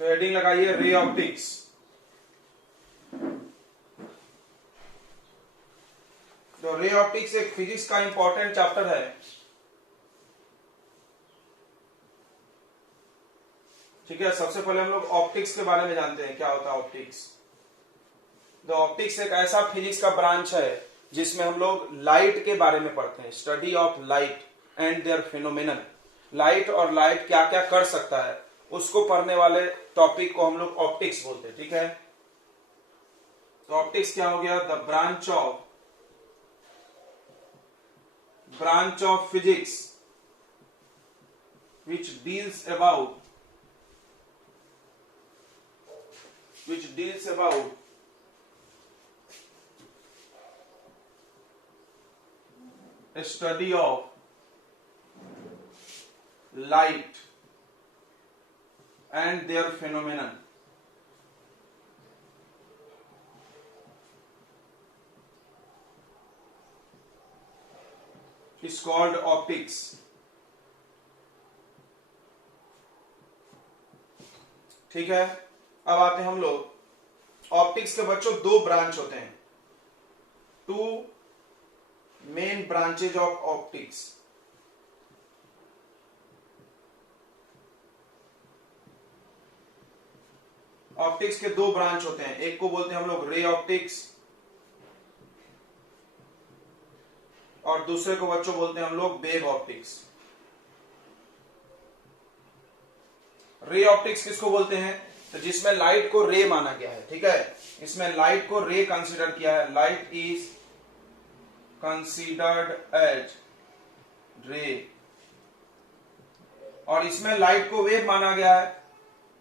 तो हेडिंग लगाइए ray optics. तो रे ऑप्टिक्स एक फिजिक्स का इंपॉर्टेंट चैप्टर है। ठीक है, सबसे पहले हम लोग ऑप्टिक्स के बारे में जानते हैं, क्या होता है ऑप्टिक्स। तो ऑप्टिक्स एक ऐसा फिजिक्स का ब्रांच है जिसमें हम लोग लाइट के बारे में पढ़ते हैं, study of light and their phenomenon. Light और लाइट क्या क्या कर सकता है उसको पढ़ने वाले टॉपिक को हम लोग ऑप्टिक्स बोलते हैं। ठीक है, तो ऑप्टिक्स क्या हो गया, the branch of physics which deals about a study of light and their phenomenon. Is called optics. ठीक है, अब आते हैं हम लोग ऑप्टिक्स के बच्चों, दो ब्रांच होते हैं, two main branches of optics. Optics के दो ब्रांच होते हैं, एक को बोलते हैं हम लोग रे ऑप्टिक्स और दूसरे को बच्चों बोलते हैं हम लोग वेव ऑप्टिक्स। रे ऑप्टिक्स किसको बोलते हैं, तो जिसमें लाइट को रे माना गया है। ठीक है, इसमें लाइट को रे कंसीडर किया है, लाइट इज कंसीडर्ड एज रे। और इसमें लाइट को वेव माना गया है,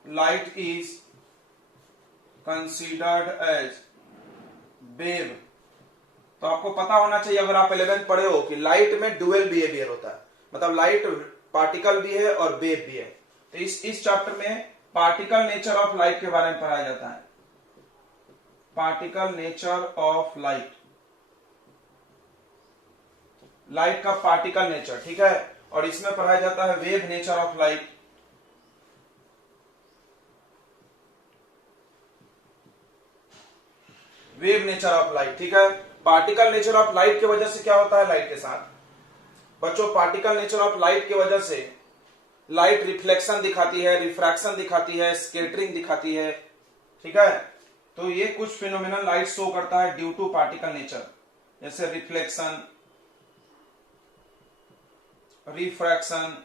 light is considered as wave. तो आपको पता होना चाहिए, अगर आप 11th पढ़े हो, कि लाइट में डुअल बिहेवियर होता है, मतलब लाइट पार्टिकल भी है और वेव भी है। तो इस चैप्टर में पार्टिकल नेचर ऑफ लाइट के बारे में पढ़ाया जाता है, particle nature of light, light का पार्टिकल नेचर। ठीक है, और इसमें पढ़ाया जाता है wave nature of light. Wave nature of light. ठीक है, पार्टिकल नेचर ऑफ लाइट की वजह से क्या होता है लाइट के साथ बच्चों, पार्टिकल नेचर ऑफ लाइट की वजह से लाइट रिफ्लेक्शन दिखाती है, रिफ्रैक्शन दिखाती है, स्कैटरिंग दिखाती है। ठीक है, तो ये कुछ फिनोमिनल लाइट शो करता है ड्यू टू पार्टिकल नेचर, जैसे रिफ्लेक्शन, रिफ्रैक्शन,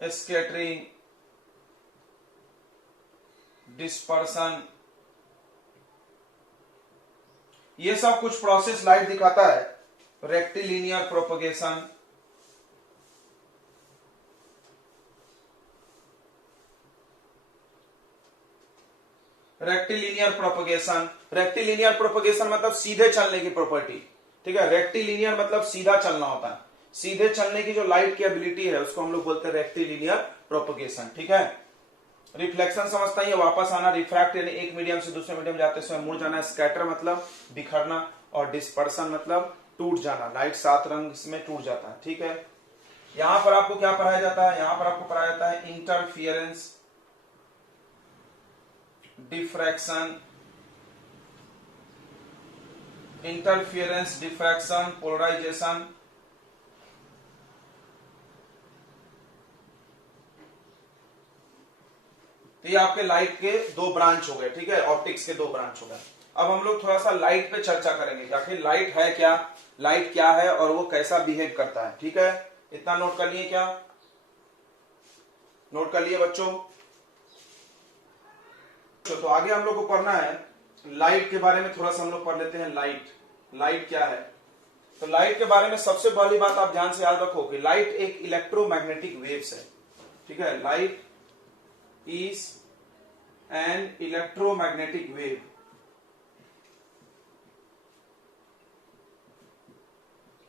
स्कैटरिंग, डिस्पर्सन। ये सब कुछ प्रोसेस लाइट दिखाता है। Rectilinear propagation, rectilinear propagation. Rectilinear propagation मतलब सीधे चलने की प्रॉपर्टी। ठीक है, रेक्टिलिनियर मतलब सीधा चलना होता है, सीधे चलने की जो लाइट की एबिलिटी है उसको हम लोग बोलते हैं रेक्टिलिनियर प्रोपगेशन। ठीक है, रिफ्लेक्शन समझता ही है, वापस आना, रिफ्रैक्ट यानी एक मीडियम से दूसरे मीडियम जाते समय मुड़ जाना, स्कैटर मतलब बिखरना, और डिस्पर्सन मतलब टूट जाना, लाइट 7 रंग में टूट जाता है। ठीक है, यहां पर आपको क्या पढ़ाया जाता है, यहां पर आपको पढ़ाया जाता है इंटरफियरेंस, डिफ्रैक्शन, डिफ्रैक्शन, पोलराइजेशन। तो ये आपके लाइट के दो ब्रांच हो गए। ठीक है, ऑप्टिक्स के दो ब्रांच हो गए। अब हम लोग थोड़ा सा लाइट पे चर्चा करेंगे, आखिर लाइट है क्या, लाइट क्या है और वो कैसा बिहेव करता है। ठीक है, इतना नोट कर लिए, क्या नोट कर लिए बच्चों। तो आगे हम लोग को पढ़ना है लाइट के बारे में, थोड़ा सा हम लोग पढ़ लेते हैं लाइट क्या है। तो लाइट के बारे में सबसे पहली बात आप ध्यान से याद रखो कि लाइट एक इलेक्ट्रोमैग्नेटिक वेव्स है। ठीक है, light is an electromagnetic wave.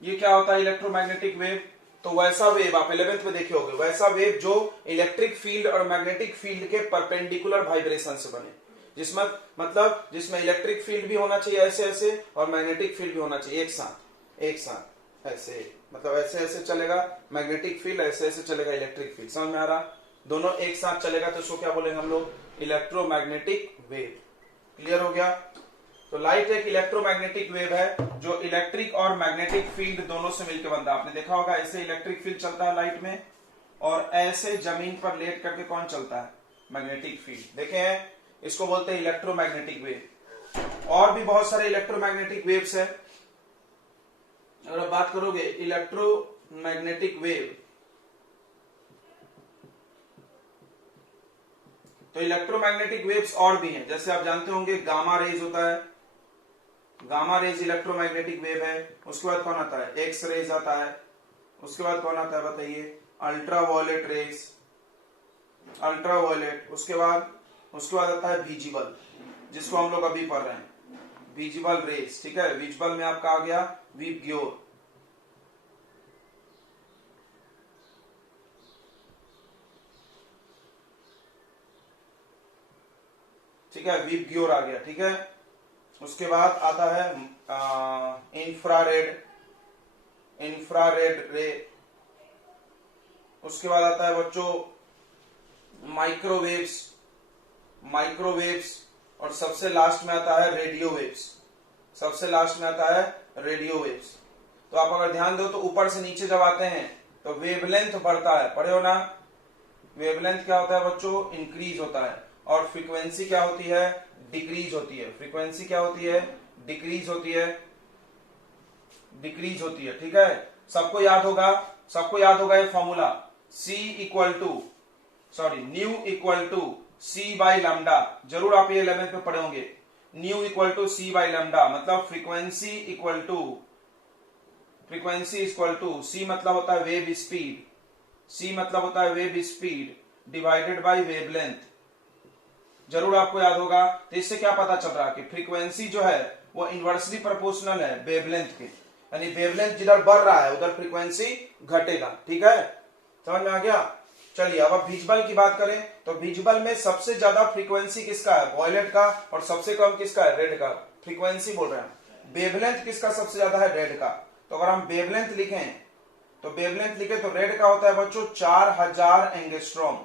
ये क्या होता है इलेक्ट्रोमैग्नेटिक वेव, तो वैसा वेव आप 11th में देखे होंगे, वैसा वेव जो इलेक्ट्रिक फील्ड और मैग्नेटिक फील्ड के परपेंडिकुलर वाइब्रेशन से बने, जिसमें मतलब जिसमें इलेक्ट्रिक फील्ड भी होना चाहिए ऐसे ऐसे और मैग्नेटिक फील्ड भी होना चाहिए एक साथ ऐसे, मतलब ऐसे ऐसे चलेगा मैग्नेटिक फील्ड, ऐसे ऐसे चलेगा इलेक्ट्रिक फील्ड। समझ में आ रहा, दोनों एक साथ चलेगा तो उसको क्या बोलेंगे हम लोग, इलेक्ट्रोमैग्नेटिक वेव। क्लियर हो गया। तो लाइट एक इलेक्ट्रोमैग्नेटिक वेव है जो इलेक्ट्रिक और मैग्नेटिक फील्ड दोनों से मिलकर बनता है। आपने देखा होगा ऐसे इलेक्ट्रिक फील्ड चलता है लाइट में, और ऐसे जमीन पर लेट करके कौन चलता है, मैग्नेटिक फील्ड। देखे हैं, इसको बोलते हैं इलेक्ट्रोमैग्नेटिक वेव। और भी बहुत सारे इलेक्ट्रोमैग्नेटिक वेव्स है। अगर आप बात करोगे इलेक्ट्रोमैग्नेटिक वेव, तो इलेक्ट्रोमैग्नेटिक वेव्स और भी हैं। जैसे आप जानते होंगे गामा रेज होता है, गामा रेज इलेक्ट्रोमैग्नेटिक वेव है। उसके बाद कौन आता है, एक्स रेज आता है। उसके बाद कौन आता है बताइए, अल्ट्रावायलेट रेज, अल्ट्रावायलेट। उसके बाद आता है विजिबल, जिसको हम लोग अभी पढ़ रहे हैं, विजिबल रेज। ठीक है, विजिबल में आपका आ गया विबग्योर। ठीक है, विबग्योर आ गया। ठीक है, उसके बाद आता है इंफ्रारेड, इंफ्रारेड रे। उसके बाद आता है बच्चों माइक्रोवेव्स, माइक्रोवेव्स। और सबसे लास्ट में आता है रेडियो वेव्स, सबसे लास्ट में आता है रेडियो वेव्स। तो आप अगर ध्यान दो तो ऊपर से नीचे जब आते हैं तो वेवलेंथ बढ़ता है, पढ़े हो ना। वेवलेंथ क्या होता है बच्चों, इंक्रीज होता है। और फ्रीक्वेंसी क्या होती है, डिक्रीज होती है। फ्रीक्वेंसी क्या होती है, डिक्रीज होती है, डिक्रीज होती है। ठीक है, सबको याद होगा, सबको याद होगा ये formula, C equal to nu equal to c by lambda. जरूर आप ये 11th में पढ़े होंगे। Nu equal to c by lambda मतलब फ्रीक्वेंसी इक्वल टू सी मतलब होता है वेव स्पीड, सी मतलब होता है wave speed divided by wavelength. जरूर आपको याद होगा। तो इससे क्या पता चल रहा है कि फ्रीक्वेंसी जो है वो इनवर्सली प्रोपोर्शनल है वेवलेंथ के, यानी वेवलेंथ जिधर बढ़ रहा है उधर फ्रीक्वेंसी घटेगा। ठीक है, समझ में आ गया। चलिए अब विजिबल की बात करें तो विजिबल में सबसे ज्यादा फ्रीक्वेंसी किसका है, वॉयलेट का, और सबसे कम किसका है, रेड का। फ्रीक्वेंसी बोल रहे हैं। वेवलेंथ किसका सबसे ज्यादा है, रेड का। तो अगर हम वेवलेंथ लिखें तो वेवलेंथ लिखे तो रेड का होता है बच्चों 4000 एंगस्ट्रॉम।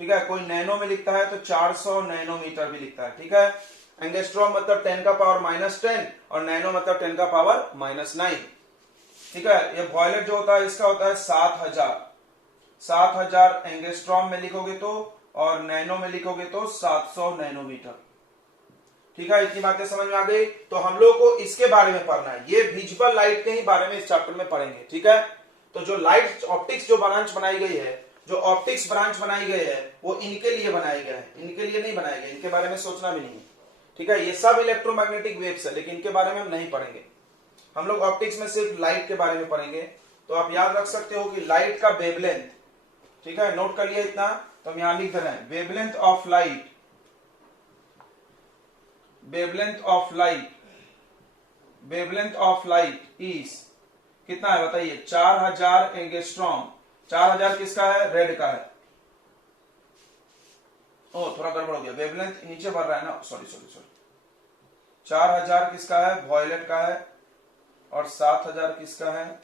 ठीक है, कोई नैनो में लिखता है तो 400 नैनोमीटर भी लिखता है। ठीक है, एंगस्ट्रॉम मतलब 10 का पावर -10 और नैनो मतलब 10 का पावर -9। ठीक है, ये वॉयलेट जो होता है इसका होता है 7000 एंगस्ट्रॉम में लिखोगे तो, और नैनो में लिखोगे तो 700 नैनोमीटर। ठीक है, इतनी बातें समझ में आ गई। तो हम लोग को इसके बारे में पढ़ना है, ये विजिबल लाइट के ही बारे में इस चैप्टर में पढ़ेंगे। ठीक है, तो जो लाइट ऑप्टिक्स जो ब्रांच बनाई गई है, जो ऑप्टिक्स ब्रांच बनाई गई है वो इनके लिए बनाई गई है, इनके लिए नहीं बनाई गई, इनके बारे में सोचना भी नहीं है। ठीक है, ये सब इलेक्ट्रोमैग्नेटिक वेव्स है लेकिन इनके बारे में हम नहीं पढ़ेंगे। हम लोग ऑप्टिक्स में सिर्फ लाइट के बारे में पढ़ेंगे। तो आप याद रख सकते हो कि लाइट का वेवलेंथ, ठीक है, नोट कर लिया इतना, तो हम यहां लिख दे रहे हैं wavelength of light, wavelength of light, wavelength of light is कितना है बताइए, 4000 एंगस्ट्रॉम। 4000 किसका है, रेड का है। ओ थोड़ा गड़बड़ हो गया, वेवलेंथ नीचे बढ़ रहा है ना, सॉरी 4000 किसका है, वॉयलेट का है, और 7000 किसका है,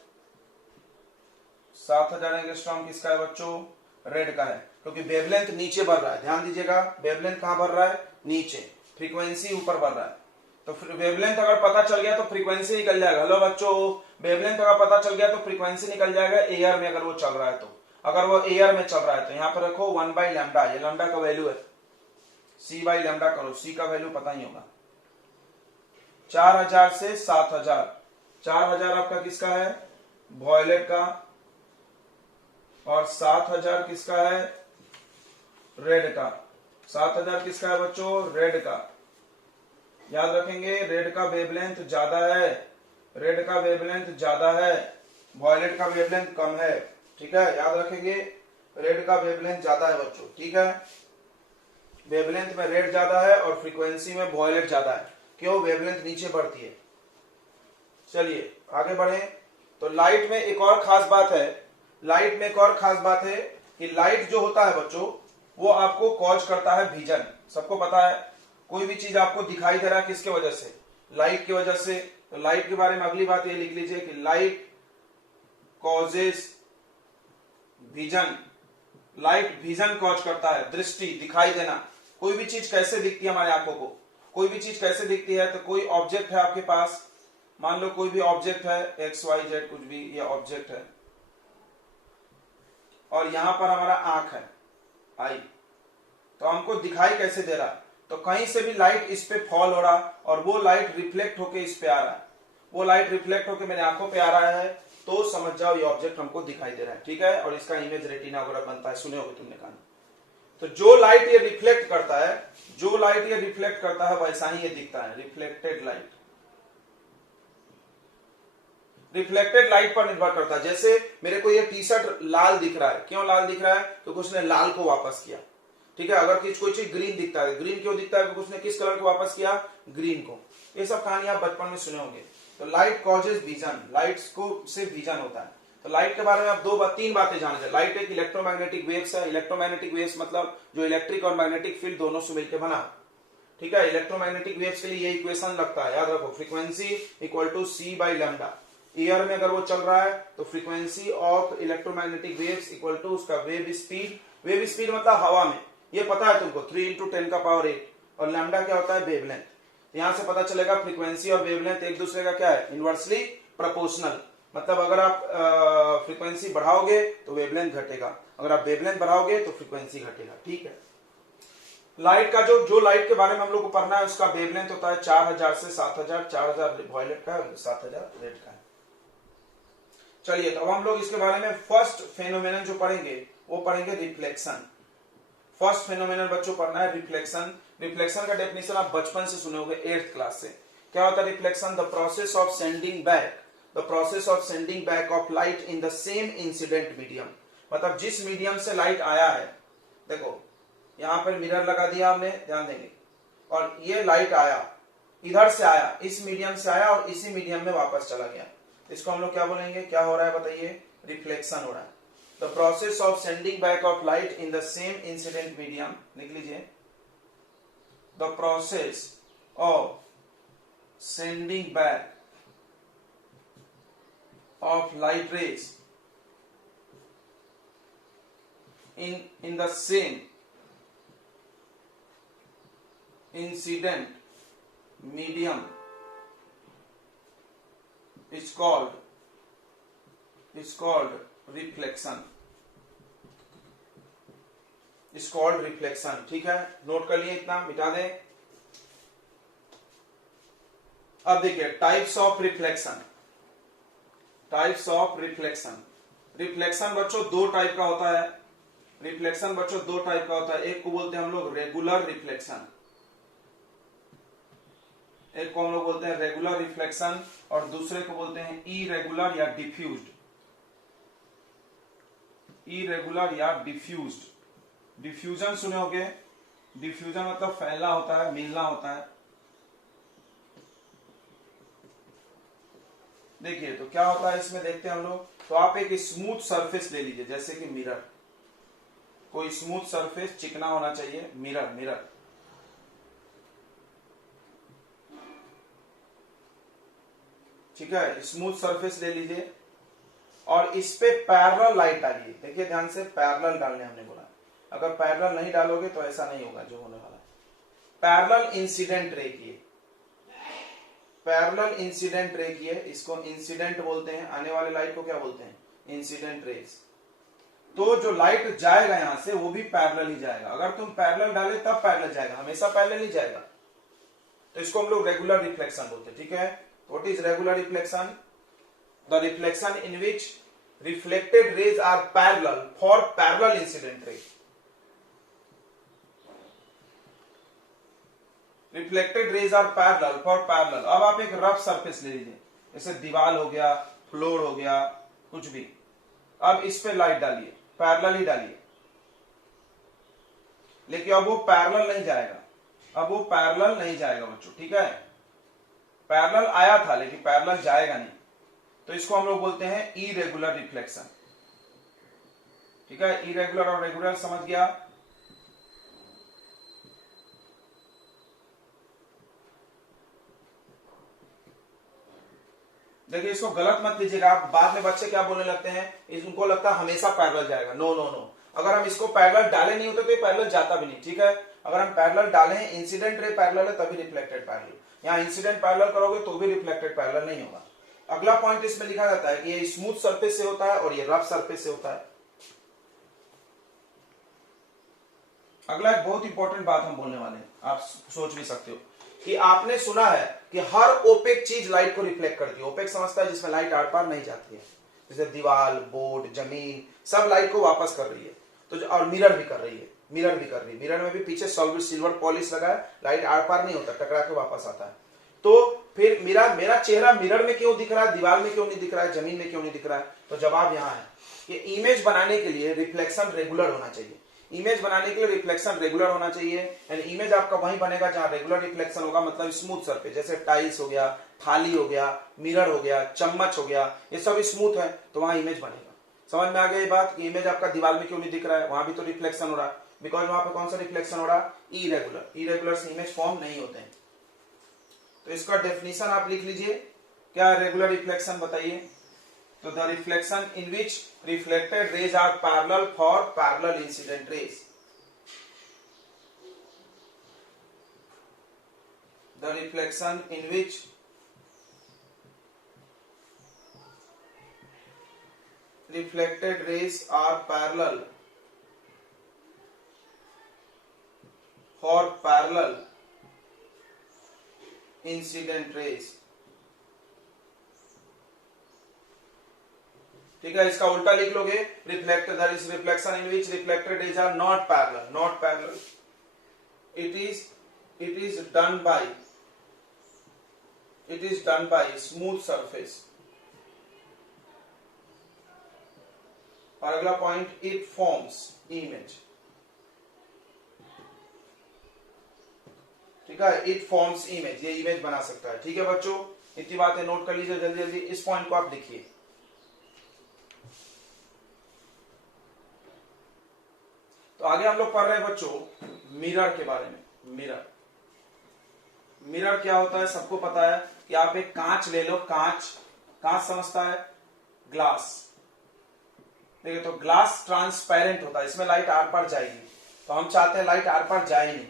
7000 एंगस्ट्रॉम किसका है बच्चों, रेड का है। क्योंकि वेवलेंथ नीचे बढ़ रहा है, ध्यान दीजिएगा, वेवलेंथ कहां बढ़ रहा है, नीचे, फ्रीक्वेंसी ऊपर बढ़ रहा है। तो वेवलेंथ अगर पता चल गया तो फ्रीक्वेंसी निकल जाएगा। हेलो बच्चों, वेवलेंथ अगर पता चल गया तो फ्रीक्वेंसी निकल जाएगा एयर में, अगर वो चल रहा है तो। अगर वो एयर में चल रहा है तो यहां पर रखो 1/λ, ये लैम्डा का वैल्यू है, c/λ करो, c का वैल्यू पता ही होगा। 4000 से 7000, 4000 आपका किसका है, वॉयलेट का, और 7000 किसका है, रेड का। 7000 किसका है बच्चों, रेड का। याद रखेंगे रेड का वेवलेंथ ज्यादा है, रेड का वेवलेंथ ज्यादा है, वॉयलेट का वेवलेंथ कम है। ठीक है, याद रखेंगे रेड का वेवलेंथ ज्यादा है बच्चों। ठीक है, वेवलेंथ में रेड ज्यादा है और फ्रीक्वेंसी में वॉयलेट ज्यादा है। क्यों, वेवलेंथ नीचे बढ़ती है। चलिए आगे बढ़े। तो लाइट में एक और खास बात है, लाइट में एक और खास बात है कि लाइट जो होता है बच्चों वो आपको कॉज करता है विजन। सबको पता है, कोई भी चीज आपको दिखाई दे रहा है किसके वजह से, लाइट की वजह से। तो लाइट के बारे में अगली बात ये लिख लीजिए कि light causes vision, light vision cause करता है, दृष्टि, दिखाई देना। कोई भी चीज कैसे दिखती है हमारे आंखों को, कोई भी चीज कैसे दिखती है, तो कोई ऑब्जेक्ट है आपके पास, मान लो कोई भी ऑब्जेक्ट है एक्स वाई जेड कुछ भी, ये ऑब्जेक्ट है और यहां पर हमारा आंख है आई, तो हमको दिखाई कैसे दे रहा, तो कहीं से भी लाइट इस पे फॉल हो रहा और वो लाइट रिफ्लेक्ट होके इस पे आ रहा है, वो लाइट रिफ्लेक्ट होके मेरे आंखों पे आ रहा है, तो समझ जाओ ये ऑब्जेक्ट हमको दिखाई दे रहा है, ठीक है। और इसका इमेज रेटिना वगैरह बनता है, सुने होगे तुमने कहा। तो जो लाइट ये रिफ्लेक्ट करता है, जो लाइट ये रिफ्लेक्ट करता है वैसा ही ये दिखता है, रिफ्लेक्टेड लाइट। रिफ्लेक्टेड लाइट पर निर्भर करता है। जैसे मेरे को ये टी शर्ट लाल दिख रहा है, क्यों लाल दिख रहा है, क्योंकि उसने लाल को वापस किया, ठीक है। अगर कोई चीज ग्रीन दिखता है, ग्रीन क्यों दिखता है, क्योंकि उसने किस कलर को वापस किया, ग्रीन को। ये सब कहानी आप बचपन में सुने होंगे। तो लाइट कॉजेज विजन, लाइट को से विजन होता है। तो लाइट के बारे में आप तीन बातें जान लें। लाइट एक इलेक्ट्रोमैग्नेटिक वेव्स है। इलेक्ट्रोमैग्नेटिक वेव्स मतलब जो इलेक्ट्रिक और मैग्नेटिक फील्ड दोनों से मिलकर बना, ठीक है। इलेक्ट्रोमैग्नेटिक वेव्स के लिए ये इक्वेशन लगता है, याद रखो, frequency equal to c by lambda. Air में अगर वो चल रहा है तो frequency of electromagnetic waves equal to उसका वेव स्पीड। वेव स्पीड मतलब हवा में, ये पता है तुमको, 3 × 10⁸। और लैम्डा क्या होता है, वेवलेंथ। यहां से पता चलेगा फ्रीक्वेंसी और वेवलेंथ एक दूसरे का क्या है, इनवर्सली प्रोपोर्शनल। मतलब अगर आप फ्रीक्वेंसी बढ़ाओगे तो वेवलेंथ घटेगा, अगर आप वेवलेंथ बढ़ाओगे तो फ्रीक्वेंसी घटेगा, ठीक है। लाइट का जो लाइट के बारे में हम लोग को पढ़ना है उसका वेवलेंथ होता है 4000 से 7000। 4000 वॉयलेट का है, 7000 रेड का है। चलिए, तो अब हम लोग इसके बारे में फर्स्ट फेनोमेनन जो पढ़ेंगे वो पढ़ेंगे रिफ्लेक्शन। फर्स्ट फेनोमेनन बच्चों पढ़ना है रिफ्लेक्शन। रिफ्लेक्शन का डेफिनेशन आप बचपन से सुने होंगे 8th क्लास से। क्या होता है reflection, the process of sending back of light in the same incident medium. मतलब जिस मीडियम से लाइट आया है, देखो यहां पर मिरर लगा दिया हमने, ध्यान देंगे, और ये लाइट आया, इधर से आया, इस मीडियम से आया और इसी मीडियम में वापस चला गया, इसको हम लोग क्या बोलेंगे, क्या हो रहा है बताइए, रिफ्लेक्शन हो रहा है। The process of sending back of light in the same incident medium, लिख लीजिए, the process of sending back of light rays in the same incident medium is called reflection, ठीक है। नोट कर लिए, इतना मिटा दें। अब देखिए टाइप्स ऑफ रिफ्लेक्शन। रिफ्लेक्शन बच्चों दो टाइप का होता है। रिफ्लेक्शन बच्चों दो टाइप का होता है, एक को बोलते हैं हम लोग रेगुलर रिफ्लेक्शन, एक को हम लोग बोलते हैं रेगुलर रिफ्लेक्शन, और दूसरे को बोलते हैं इरेगुलर या डिफ्यूज्ड। इरेगुलर या डिफ्यूज्ड। डिफ्यूजन सुने होंगे, डिफ्यूजन मतलब फैलना होता है, मिलना होता है। देखिए तो क्या होता है इसमें, देखते हैं हम लोग। तो आप एक स्मूथ सरफेस ले लीजिए, जैसे कि मिरर, कोई स्मूथ सरफेस, चिकना होना चाहिए, मिरर। ठीक है, स्मूथ सरफेस ले लीजिए और इस पे पैरेलल लाइट डालिए। देखिए ध्यान से, पैरेलल डालने हमने बोला, अगर पैरेलल नहीं डालोगे तो ऐसा नहीं होगा जो होने वाला है। पैरेलल इंसिडेंट रे किए, पैरेलल इंसिडेंट रे किए, इसको इंसिडेंट बोलते हैं। आने वाले लाइट को क्या बोलते हैं, इंसिडेंट रेज। तो जो लाइट जाएगा यहां से वो भी पैरेलल ही जाएगा। अगर तुम पैरेलल डाले तब पैरेलल जाएगा, हमेशा पैरेलल ही जाएगा। तो इसको हम लोग रेगुलर रिफ्लेक्शन बोलते हैं, ठीक है। What is regular reflection, the reflection in which reflected rays are parallel for parallel incident ray. Reflected rays are parallel for parallel. अब आप एक रफ सरफेस ले लीजिए, जैसे दीवार हो गया, फ्लोर हो गया, कुछ भी। अब इस पे लाइट डालिए, पैरेलल ही डालिए, लेकिन अब वो पैरेलल नहीं जाएगा, अब वो पैरेलल नहीं जाएगा बच्चों, ठीक है। पैरेलल आया था लेकिन पैरेलल जाएगा नहीं, तो इसको हम लोग बोलते हैं इरेगुलर रिफ्लेक्शन, ठीक है। इरेगुलर और रेगुलर समझ गया। देखिए इसको गलत मत लीजिएगा आप, बाद में बच्चे क्या बोलने लगते हैं, उनको लगता है हमेशा पैरेलल जाएगा। नो नो नो, अगर हम इसको पैरेलल डाले नहीं होते तो ये पैरेलल जाता भी नहीं, ठीक है। अगर हम पैरेलल डाले हैं, इंसिडेंट रे पैरेलल है तभी रिफ्लेक्टेड पैरेलल, यहाँ इंसिडेंट पैरेलल करोगे तो भी रिफ्लेक्टेड पैरेलल नहीं होगा। अगला पॉइंट इसमें लिखा जाता है कि ये स्मूथ सरफेस से होता है और ये रफ सरफेस से होता है। अगला एक बहुत इंपॉर्टेंट बात हम बोलने वाले हैं, आप सोच भी सकते हो कि आपने सुना है कि हर ओपेक चीज लाइट को रिफ्लेक्ट करती है। ओपेक समझता है जिसमें लाइट आर पार नहीं जाती है, जैसे दीवार, बोर्ड, जमीन, सब लाइट को वापस कर रही है। तो और मिरर भी कर रही है, मिरर में भी पीछे सिल्वर पॉलिश लगा है, लाइट आर पार नहीं होता, टकरा के वापस आता है। तो फिर मेरा चेहरा मिरर में क्यों दिख रहा है, दीवार में क्यों नहीं दिख रहा है, जमीन में क्यों नहीं दिख रहा है? तो जवाब यहाँ है कि इमेज बनाने के लिए रिफ्लेक्शन रेगुलर होना चाहिए। इमेज बनाने के लिए रिफ्लेक्शन रेगुलर होना चाहिए, एंड इमेज आपका वहीं बनेगा जहां रेगुलर रिफ्लेक्शन होगा, मतलब स्मूथ सरफेस, जैसे टाइल्स हो गया, थाली हो गया, मिरर हो गया, चम्मच हो गया, ये सब स्मूथ है तो वहां इमेज बनेगा। समझ में आ गया ये बात कि इमेज आपका दीवार में क्यों नहीं दिख रहा है, वहां भी तो रिफ्लेक्शन हो रहा है, बिकॉज वहां पे कौन सा रिफ्लेक्शन हो रहा है, इरेगुलर से इमेज फॉर्म नहीं होते हैं। तो इसका डेफिनेशन आप लिख लीजिए, क्या रेगुलर रिफ्लेक्शन बताइए। तो the reflection in which reflected rays are parallel for parallel incident rays. The reflection in which reflected rays are parallel for parallel incident rays। ठीक है, इसका उल्टा लिख लोगे, reflected, that is reflection in which reflected rays are not parallel, it is done by smooth surface। और अगला point, it forms image. ठीक है, इट फॉर्म्स इमेज, ये इमेज बना सकता है। ठीक है बच्चों, इतनी बातें नोट कर लीजिए जल्दी जल्दी, इस पॉइंट को आप लिखिए। तो आगे हम लोग पढ़ रहे हैं बच्चों मिरर के बारे में। मिरर क्या होता है, सबको पता है कि आप एक कांच ले लो, कांच समझता है ग्लास, देखिए तो ग्लास ट्रांसपेरेंट होता है, इसमें लाइट आर पार जाएगी, तो हम चाहते हैं लाइट आर पार जाए नहीं,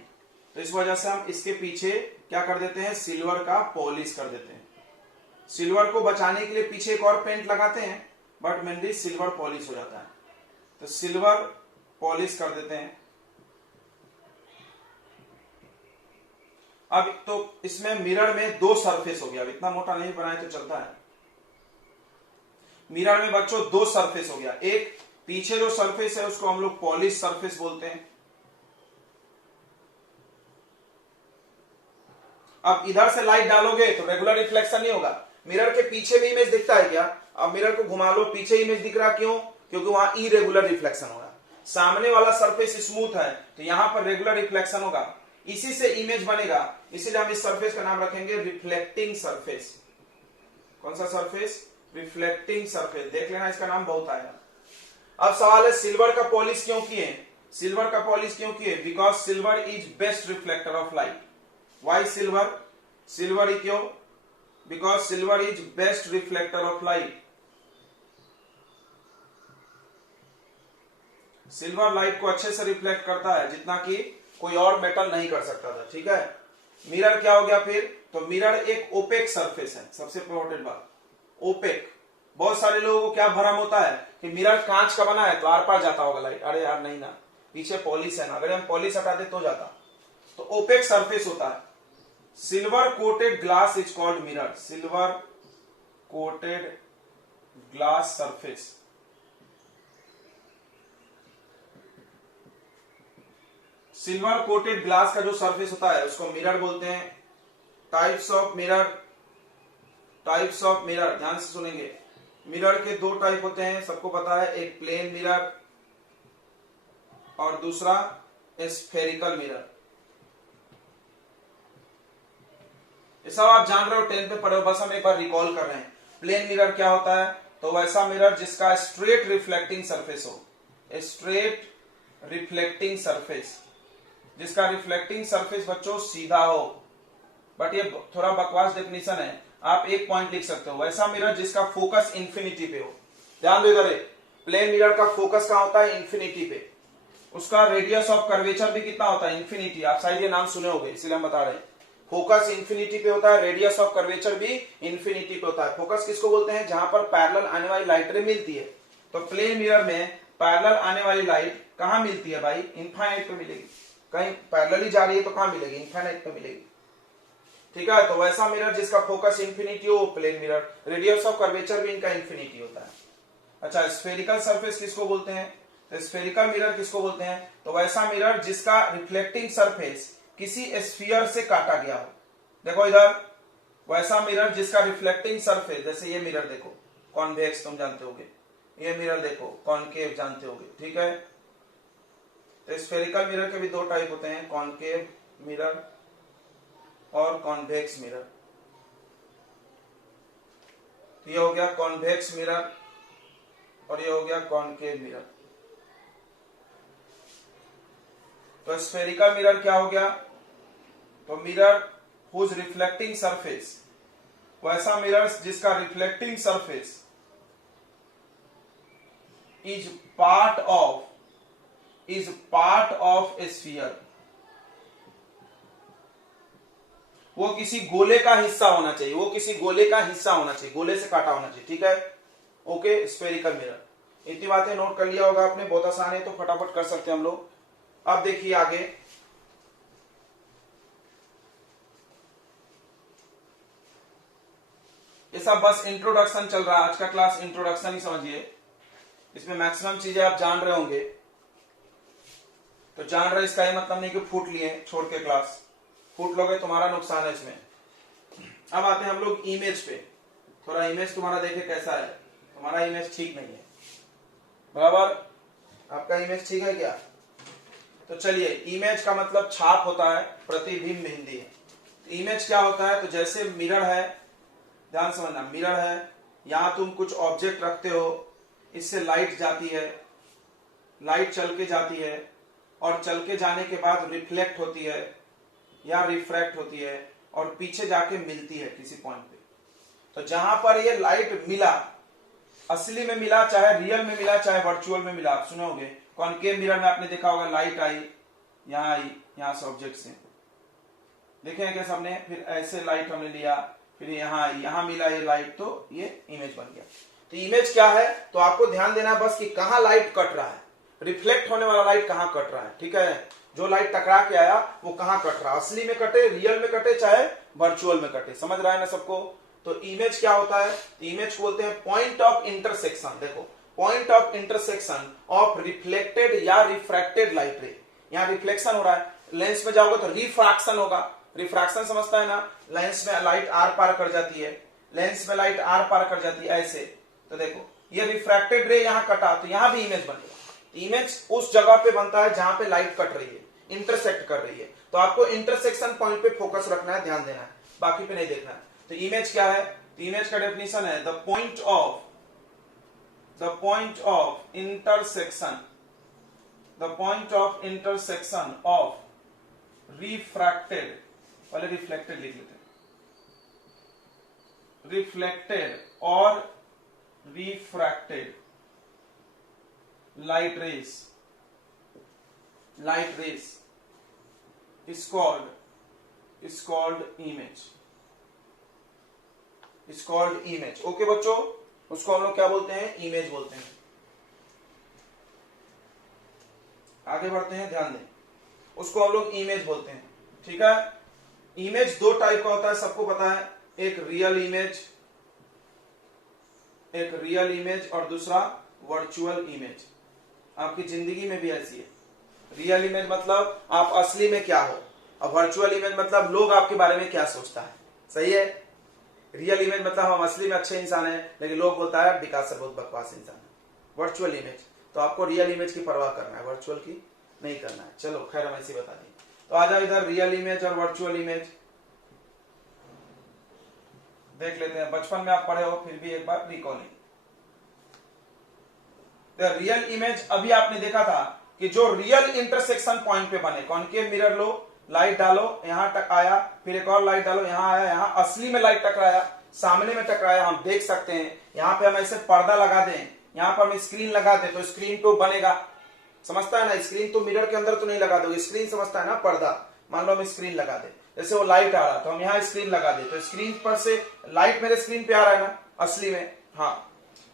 तो इस वजह से हम इसके पीछे क्या कर देते हैं, सिल्वर का पॉलिश कर देते हैं। सिल्वर को बचाने के लिए पीछे एक और पेंट लगाते हैं, बट मेनली सिल्वर पॉलिश हो जाता है, तो सिल्वर पॉलिश कर देते हैं। अब तो इसमें मिरर में दो सरफेस हो गया, अब इतना मोटा नहीं बनाए तो चलता है। मिरर में बच्चों दो सरफेस हो गया, एक पीछे जो सरफेस है उसको हम लोग पॉलिश सरफेस बोलते हैं। अब इधर से लाइट डालोगे तो रेगुलर रिफ्लेक्शन नहीं होगा, मिरर के पीछे भी इमेज दिखता है क्या, अब मिरर को घुमा लो, पीछे इमेज दिख रहा, क्यों, क्योंकि वहां इरेगुलर रिफ्लेक्शन हो रहा है। सामने वाला सरफेस स्मूथ है तो यहां पर रेगुलर रिफ्लेक्शन होगा, इसी से इमेज बनेगा, इसीलिए हम इस सरफेस का नाम रखेंगे रिफ्लेक्टिंग सरफेस। कौन सा सरफेस, रिफ्लेक्टिंग सरफेस, देख लेना इसका नाम बहुत आएगा। अब सवाल है सिल्वर का पॉलिश क्यों किए, सिल्वर का पॉलिश क्यों किए, because silver is best reflector of light. Why silver ही क्यों, because silver is best reflector of light. Silver light को अच्छे से रिफ्लेक्ट करता है जितना कि कोई और मेटल नहीं कर सकता था। ठीक है, मिरर क्या हो गया फिर, तो मिरर एक ओपेक सरफेस है, सबसे इंपॉर्टेंट बात ओपेक। बहुत सारे लोगों को क्या भ्रम होता है कि मिरर कांच का बना है तो आर पार जाता होगा लाइट, अरे यार नहीं ना, पीछे पॉलिश है ना, अगर हम पॉलिश हटा दे तो जाता, तो ओपेक सरफेस होता है। Silver coated glass is called mirror, silver coated glass surface. Silver coated glass का जो सरफेस होता है उसको मिरर बोलते हैं। टाइप्स ऑफ मिरर, ध्यान से सुनेंगे, मिरर के दो टाइप होते हैं, सबको पता है, एक प्लेन मिरर और दूसरा स्फेरिकल मिरर। ये सब आप जान रहे हो, 10th में पढ़े हो, बस हम एक बार रिकॉल कर रहे हैं। प्लेन मिरर क्या होता है, तो वैसा मिरर जिसका स्ट्रेट रिफ्लेक्टिंग सरफेस हो, स्ट्रेट रिफ्लेक्टिंग सरफेस, जिसका रिफ्लेक्टिंग सरफेस बच्चों सीधा हो, बट ये थोड़ा बकवास डेफिनेशन है, आप एक पॉइंट लिख सकते हो, वैसा मिरर जिसका फोकस इंफिनिटी पे हो। ध्यान दो इधर, प्लेन मिरर का फोकस कहां होता है, इंफिनिटी पे, उसका रेडियस ऑफ कर्वेचर भी कितना होता है, इन्फिनिटी। आप शायद ये नाम सुने होंगे, इसलिए हम बता रहे हैं। फोकस इन्फिनिटी पे होता है, रेडियस ऑफ कर्वेचर भी इन्फिनिटी पे होता है। फोकस किसको बोलते हैं, जहां पर पैरेलल आने वाली लाइट रे मिलती है। तो प्लेन मिरर में पैरेलल आने वाली लाइट कहां मिलती है भाई, इनफाइनाइट पे मिलेगी। कहीं पैरेलल जा रही है तो कहां मिलेगी, इनफाइनाइट पे मिलेगी। ठीक है, तो वैसा मिरर जिसका फोकस इन्फिनिटी हो, plane mirror. Radius of curvature भी इनका इन्फिनिटी होता है। अच्छा, स्फेरिकल सरफेस किसको बोलते हैं, तो स्फेरिकल मिरर किसको बोलते हैं, तो वैसा मिरर जिसका रिफ्लेक्टिंग सरफेस किसी स्फीयर से काटा गया हो। देखो इधर, वैसा मिरर जिसका रिफ्लेक्टिंग सरफेस, जैसे ये मिरर देखो कॉन्वेक्स, तुम जानते होगे। ये मिरर देखो कॉनकेव, जानते होगे। ठीक है, तो स्फेरिकल मिरर के भी दो टाइप होते हैं, कॉनकेव मिरर और कॉन्वेक्स मिरर। तो ये हो गया कॉन्वेक्स मिरर और ये हो गया कॉनकेव मिरर। तो स्फेरिकल मिरर क्या हो गया, तो मिरर हुज रिफ्लेक्टिंग सरफेस, वैसा मिरर जिसका reflecting surface is part of A sphere, वो किसी गोले का हिस्सा होना चाहिए, वो किसी गोले का हिस्सा होना चाहिए, गोले से काटा होना चाहिए। ठीक है, ओके, स्फेरिकल मिरर। इतनी बातें नोट कर लिया होगा आपने, बहुत आसान है, तो फटाफट कर सकते हैं हम लोग। अब देखिए आगे, ये सब बस इंट्रोडक्शन चल रहा है, आज का क्लास इंट्रोडक्शन ही समझिए। इसमें मैक्सिमम चीजें आप जान रहे होंगे, तो जान रहे इसका ये मतलब नहीं कि फूट लिए छोड़ के क्लास, फूट लोगे तुम्हारा नुकसान है इसमें। अब आते हैं हम लोग इमेज पे। थोड़ा इमेज तुम्हारा देखे कैसा है, तुम्हारा इमेज ठीक नहीं है, बराबर। आपका इमेज ठीक है क्या, तो चलिए, इमेज का मतलब छाप होता है, प्रतिबिंब हिंदी है। तो इमेज क्या होता है, तो जैसे मिरर है, ध्यान समझना, मिरर है, यहां तुम कुछ ऑब्जेक्ट रखते हो, इससे लाइट जाती है, लाइट चल के जाती है, और चल के जाने के बाद रिफ्लेक्ट होती है या रिफ्रैक्ट होती है, और पीछे जाके मिलती है किसी पॉइंट पे। तो जहां पर ये लाइट मिला, असली में मिला, चाहे रियल में मिला, चाहे वर्चुअल में मिला, आप सुने होंगे कॉनकेव मिरर में आपने देखा होगा, लाइट आई, यहां से ऑब्जेक्ट से देखे हैं क्या सबने, फिर ऐसे लाइट हमने लिया, फिर यहां मिला ये लाइट, तो ये इमेज बन गया। तो इमेज क्या है, तो आपको ध्यान देना है बस कि कहां लाइट कट रहा है, रिफ्लेक्ट होने वाला लाइट कहां कट रहा है। ठीक है, जो लाइट टकरा के आया वो कहां कट रहा है, असली में कटे, रियल में कटे, चाहे वर्चुअल में कटे। समझ रहा है ना सबको। तो इमेज क्या होता है, इमेज को बोलते हैं पॉइंट ऑफ इंटरसेक्शन। देखो, point of intersection of reflected या रिफ्रैक्टेड लाइट रे। यहां रिफ्लेक्शन हो रहा है, लेंस में जाओगे तो रिफ्रैक्शन होगा। रिफ्रैक्शन समझता है ना, लेंस में लाइट आर पार कर जाती है, लेंस में लाइट आर पार कर जाती है ऐसे। तो देखो, ये रिफ्रैक्टेड रे यहां कटा, तो यहां भी इमेज बनेगा। इमेज उस जगह पे बनता है जहां पे लाइट कट रही है, इंटरसेक्ट कर रही है। तो आपको इंटरसेक्शन पॉइंट पे फोकस रखना है, ध्यान देना है, बाकी पे नहीं देखना है। तो इमेज क्या है, तो इमेज का डेफिनेशन है the point of intersection, the point of intersection of refracted, पहले रिफ्लेक्टेड लिख लेते हैं, रिफ्लेक्टेड और refracted light rays is called image। Okay बच्चों, उसको हम लोग क्या बोलते हैं, इमेज बोलते हैं। आगे बढ़ते हैं, ध्यान दें, उसको हम लोग इमेज बोलते हैं। ठीक है, इमेज दो टाइप का होता है, सबको पता है, एक रियल इमेज और दूसरा वर्चुअल इमेज। आपकी जिंदगी में भी ऐसी है। रियल इमेज मतलब आप असली में क्या हो, और वर्चुअल इमेज मतलब लोग आपके बारे में क्या सोचता है। सही है, रियल इमेज मतलब हम असली में अच्छे इंसान हैं, लेकिन लोग बोलता है विकास सर बहुत बकवास इंसान है। वर्चुअल इमेज, तो आपको रियल इमेज की परवाह करना है, वर्चुअल की नहीं करना है। चलो खैर, हम ऐसे बता दें। तो आ जाओ इधर, रियल इमेज और वर्चुअल इमेज देख लेते हैं। बचपन में आप पढ़े हो, फिर भी एक बार रिकॉलिंग। रियल इमेज अभी आपने देखा था कि जो रियल इंटरसेक्शन पॉइंट पे बने, कॉनकेव मिरर लो, लाइट डालो, यहां तक आया, फिर एक और लाइट डालो, यहां आया, यहां असली में लाइट टकराया, सामने में टकराया, हम देख सकते हैं। यहां पे हम ऐसे पर्दा लगा दें, यहां पर हम स्क्रीन लगा दें, तो स्क्रीन पे बनेगा। समझता है ना, स्क्रीन तो मिरर के अंदर तो नहीं लगा दोगे, स्क्रीन समझता है ना, पर्दा। मान लो हम स्क्रीन लगा दे, जैसे वो लाइट आ रहा तो हम यहाँ स्क्रीन लगा दे, तो स्क्रीन पर से लाइट मेरे स्क्रीन पे आ रहा है ना असली में, हाँ।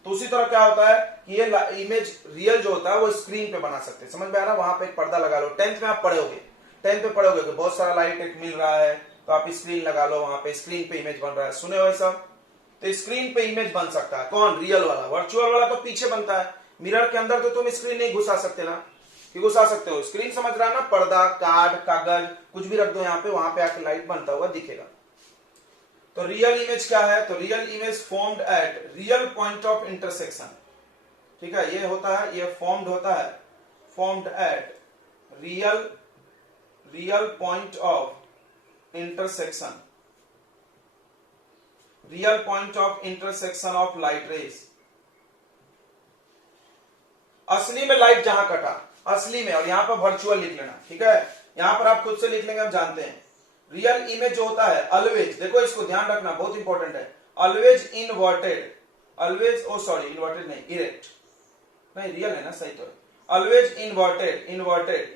तो उसी तरह क्या होता है कि ये इमेज रियल जो होता है वो स्क्रीन पे बना सकते हैं, समझ में आ रहा है। वहां पे एक पर्दा लगा लो, 10th में आप पढ़ोगे, 10th में पढ़ोगे कि बहुत सारा लाइट एक मिल रहा है तो आप स्क्रीन लगा लो, वहां पे स्क्रीन पे इमेज बन रहा है, सुने हो सब। तो स्क्रीन पे इमेज बन सकता है, कौन, रियल वाला। वर्चुअल वाला तो पीछे बनता है, मिरर के अंदर तो तुम स्क्रीन नहीं घुसा सकते ना, कि घुसा सकते हो, स्क्रीन समझ रहा है ना, पर्दा, कार्ड, कागज कुछ भी रख दो यहाँ पे, वहां पे आके लाइट बनता हुआ दिखेगा। तो रियल इमेज क्या है, तो real image formed at real point of intersection, ठीक है, ये होता है, ये फॉर्म्ड होता है, formed at real point of intersection, real point of intersection of light rays. असली में लाइट जहां कटा, असली में, और यहां पर वर्चुअल लिख लेना, ठीक है, यहां पर आप खुद से लिख लेंगे, हम जानते हैं। रियल इमेज जो होता है ऑलवेज, देखो इसको ध्यान रखना, बहुत इंपॉर्टेंट है, always inverted, always, oh sorry inverted नहीं, इरेक्ट नहीं, रियल है ना, सही तो है, always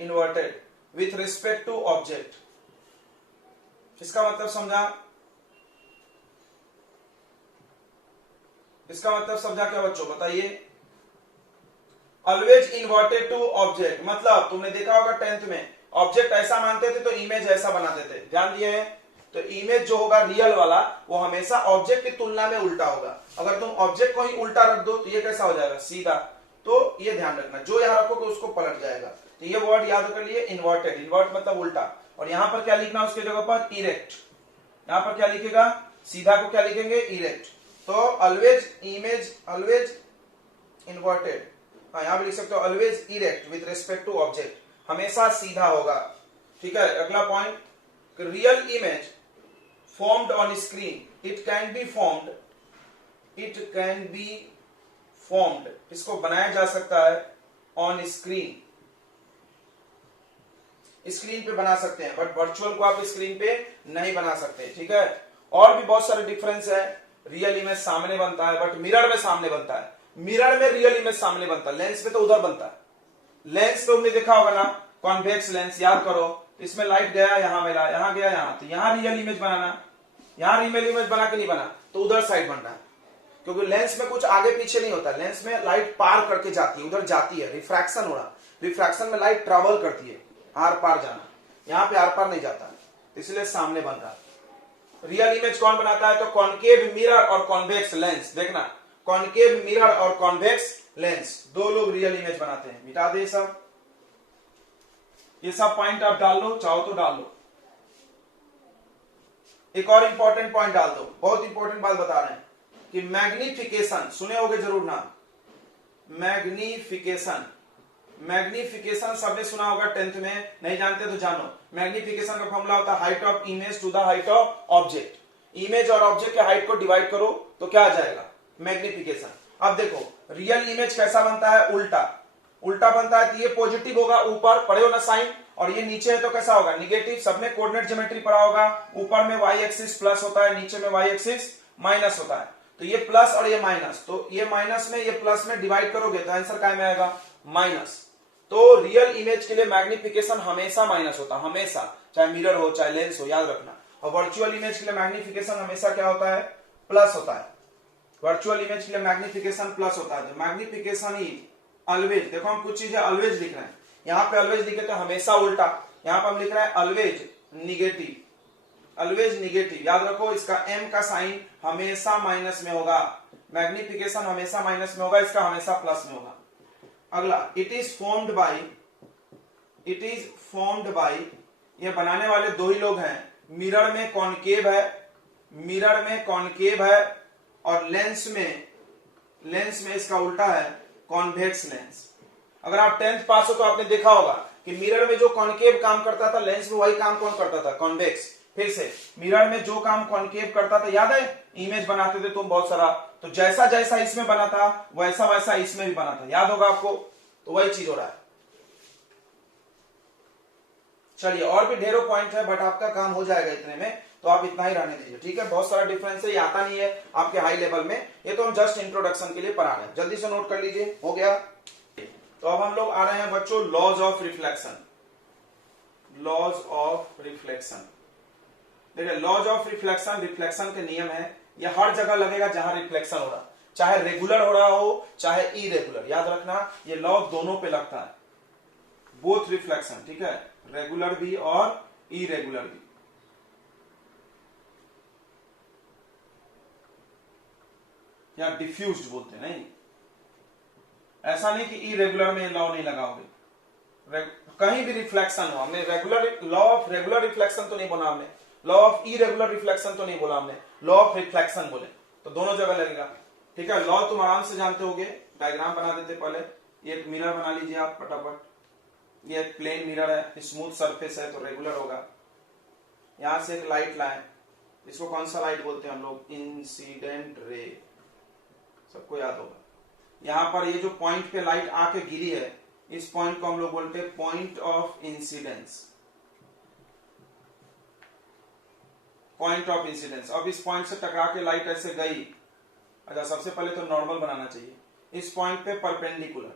inverted with respect to object. इसका मतलब समझा, इसका मतलब समझा क्या बच्चों, बताइए। ऑलवेज इन्वर्टेड टू ऑब्जेक्ट मतलब तुमने देखा होगा 10th में, ऑब्जेक्ट ऐसा मानते थे तो इमेज ऐसा बनाते थे, ध्यान दिए हैं। तो इमेज जो होगा रियल वाला वो हमेशा ऑब्जेक्ट की तुलना में उल्टा होगा। अगर तुम ऑब्जेक्ट को ही उल्टा रख दो तो ये कैसा हो जाएगा, सीधा। तो ये ध्यान रखना, जो यहां रखोगे उसको पलट जाएगा। तो ये वर्ड याद कर लिए, इन्वर्टेड, इन्वर्ट मतलब उल्टा। और यहां पर क्या लिखना उसके जगह पर, इरेक्ट। यहां पर क्या लिखेगा, सीधा को क्या लिखेंगे, इरेक्ट। तो ऑलवेज इमेज, ऑलवेज इन्वर्टेड, हाँ यहां भी लिख सकते हो, always erect with respect to object, हमेशा सीधा होगा, ठीक है। अगला point, real image formed on screen, it can be formed, it can be formed, इसको बनाया जा सकता है ऑन स्क्रीन, स्क्रीन पे बना सकते हैं, बट वर्चुअल को आप स्क्रीन पे नहीं बना सकते, ठीक है। और भी बहुत सारे डिफरेंस है, रियल इमेज सामने बनता है बट मिरर में सामने बनता है, मिरर में रियल इमेज सामने बनता है, लेंस में तो उधर बनता है। लेंस तो हमने देखा होगा ना, कॉन्वेक्स लेंस, याद करो, इसमें लाइट गया यहां मिला, यहां गया यहां, तो यहां रियल इमेज बनाना, यहां रियल इमेज बना के नहीं बना तो उधर साइड बनना है, क्योंकि लेंस में कुछ आगे पीछे नहीं होता, लेंस में लाइट पार करके जाती है, उधर जाती है, रिफ्रैक्शन हो रहा, रिफ्रैक्शन में लाइट ट्रेवल करती है, आर पार जाना, यहां पे आर पार नहीं जाता, इसलिए सामने बन रहा है। रियल इमेज कौन बनाता है, तो कॉन्केव मिरर और कॉन्वेक्स लेंस, देखना कॉन्केव मिरर और कॉन्वेक्स लेंस, दो लोग रियल इमेज बनाते हैं। मिटा दे सब, ये सब पॉइंट आप डाल लो, चाहो तो डाल लो। एक और इंपॉर्टेंट पॉइंट डाल दो, बहुत इंपॉर्टेंट बात बता रहे हैं कि मैग्निफिकेशन, सुने होगे जरूर ना, मैग्निफिकेशन, मैग्निफिकेशन सबने सुना होगा 10th में, नहीं जानते तो जानो। मैग्निफिकेशन का फॉर्मूला होता है height of image to the height of object, image और ऑब्जेक्ट के हाइट को डिवाइड करो तो क्या आ जाएगा, मैग्निफिकेशन। अब देखो रियल इमेज कैसा बनता है, उल्टा, उल्टा बनता है, तो ये पॉजिटिव होगा, ऊपर पढ़े हो ना साइन, और ये नीचे है तो कैसा होगा, निगेटिव। सब में कोऑर्डिनेट ज्योमेट्री पढ़ा होगा, ऊपर में वाई एक्सिस प्लस होता है, नीचे में वाई एक्सिस माइनस होता है, तो ये प्लस और ये माइनस, तो ये माइनस में ये प्लस में डिवाइड करोगे तो आंसर क्या में आएगा, माइनस। तो रियल इमेज के लिए मैग्निफिकेशन हमेशा माइनस होता है, हमेशा, चाहे मिरर हो चाहे लेंस हो, याद रखना। और वर्चुअल इमेज के लिए मैग्निफिकेशन हमेशा क्या होता है, प्लस होता है। वर्चुअल इमेज के लिए मैग्निफिकेशन प्लस होता है, मैग्निफिकेशन ही ऑलवेज, देखो हम कुछ चीजें ऑलवेज लिख रहे हैं, यहां पे ऑलवेज लिखे तो हमेशा उल्टा, यहां पे हम लिख रहे हैं ऑलवेज निगेटिव, ऑलवेज निगेटिव, याद रखो इसका एम का साइन हमेशा माइनस में होगा, मैग्निफिकेशन हमेशा माइनस में होगा, इसका हमेशा प्लस में होगा। अगला, it is formed by, it is formed by, ये बनाने वाले दो ही लोग हैं, मिरर में कॉनकेव है, मिरर में कॉनकेव है, और लेंस में इसका उल्टा है, कॉन्वेक्स लेंस। अगर आप 10th पास हो तो आपने देखा होगा कि मिरर में जो कॉनकेव काम करता था, लेंस में वही काम कौन करता था, कॉन्वेक्स। फिर से, मिरर में जो काम कॉनकेव करता था, याद है, इमेज बनाते थे तुम बहुत सारा, तो जैसा जैसा इसमें बना था वैसा वैसा इसमें भी बना था, याद होगा आपको, तो वही चीज हो रहा है। चलिए और भी ढेरों पॉइंट है, बट आपका काम हो जाएगा इतने में, तो आप इतना ही रहने दीजिए, ठीक है। बहुत सारा डिफरेंस है, ये आता नहीं है आपके हाई लेवल में, ये तो हम जस्ट इंट्रोडक्शन के लिए पढ़ा रहे हैं, जल्दी से नोट कर लीजिए, हो गया। तो अब हम लोग आ रहे हैं बच्चों laws of reflection. Laws of reflection, देखिए लॉज ऑफ रिफ्लेक्शन, रिफ्लेक्शन के नियम है, ये हर जगह लगेगा जहां रिफ्लेक्शन हो रहा, चाहे रेगुलर हो रहा हो चाहे इरेगुलर। याद रखना ये लॉ दोनों पे लगता है, बोथ रिफ्लेक्शन, ठीक है, रेगुलर भी और इरेगुलर भी। या डिफ्यूज्ड बोलते हैं, नहीं ऐसा नहीं कि इरेगुलर में लॉ नहीं लगाओगे, कहीं भी रिफ्लेक्शन हो, हमने regular law of regular reflection तो नहीं बोला हमने, लॉ ऑफ इरेगुलर रिफ्लेक्शन तो नहीं बोला हमने, लॉ ऑफ रिफ्लेक्शन बोले, तो दोनों जगह लगेगा। ठीक है, लॉ तुम आराम से जानते होगे, डायग्राम बना देते पहले। ये एक मिरर बना लीजिए आप फटाफट, ये एक प्लेन मिरर है, स्मूथ सरफेस है तो रेगुलर होगा। यहां से एक लाइट लाए, इसको कौन सा लाइट बोलते हैं हम लोग, इंसिडेंट रे, सबको याद होगा। यहां पर ये जो पॉइंट पे लाइट आके गिरी है, इस पॉइंट को हम लोग बोलते हैं point of incidence, point of incidence. अब इस पॉइंट से टकरा के लाइट ऐसे गई, अच्छा सबसे पहले तो नॉर्मल बनाना चाहिए, इस पॉइंट पे परपेंडिकुलर,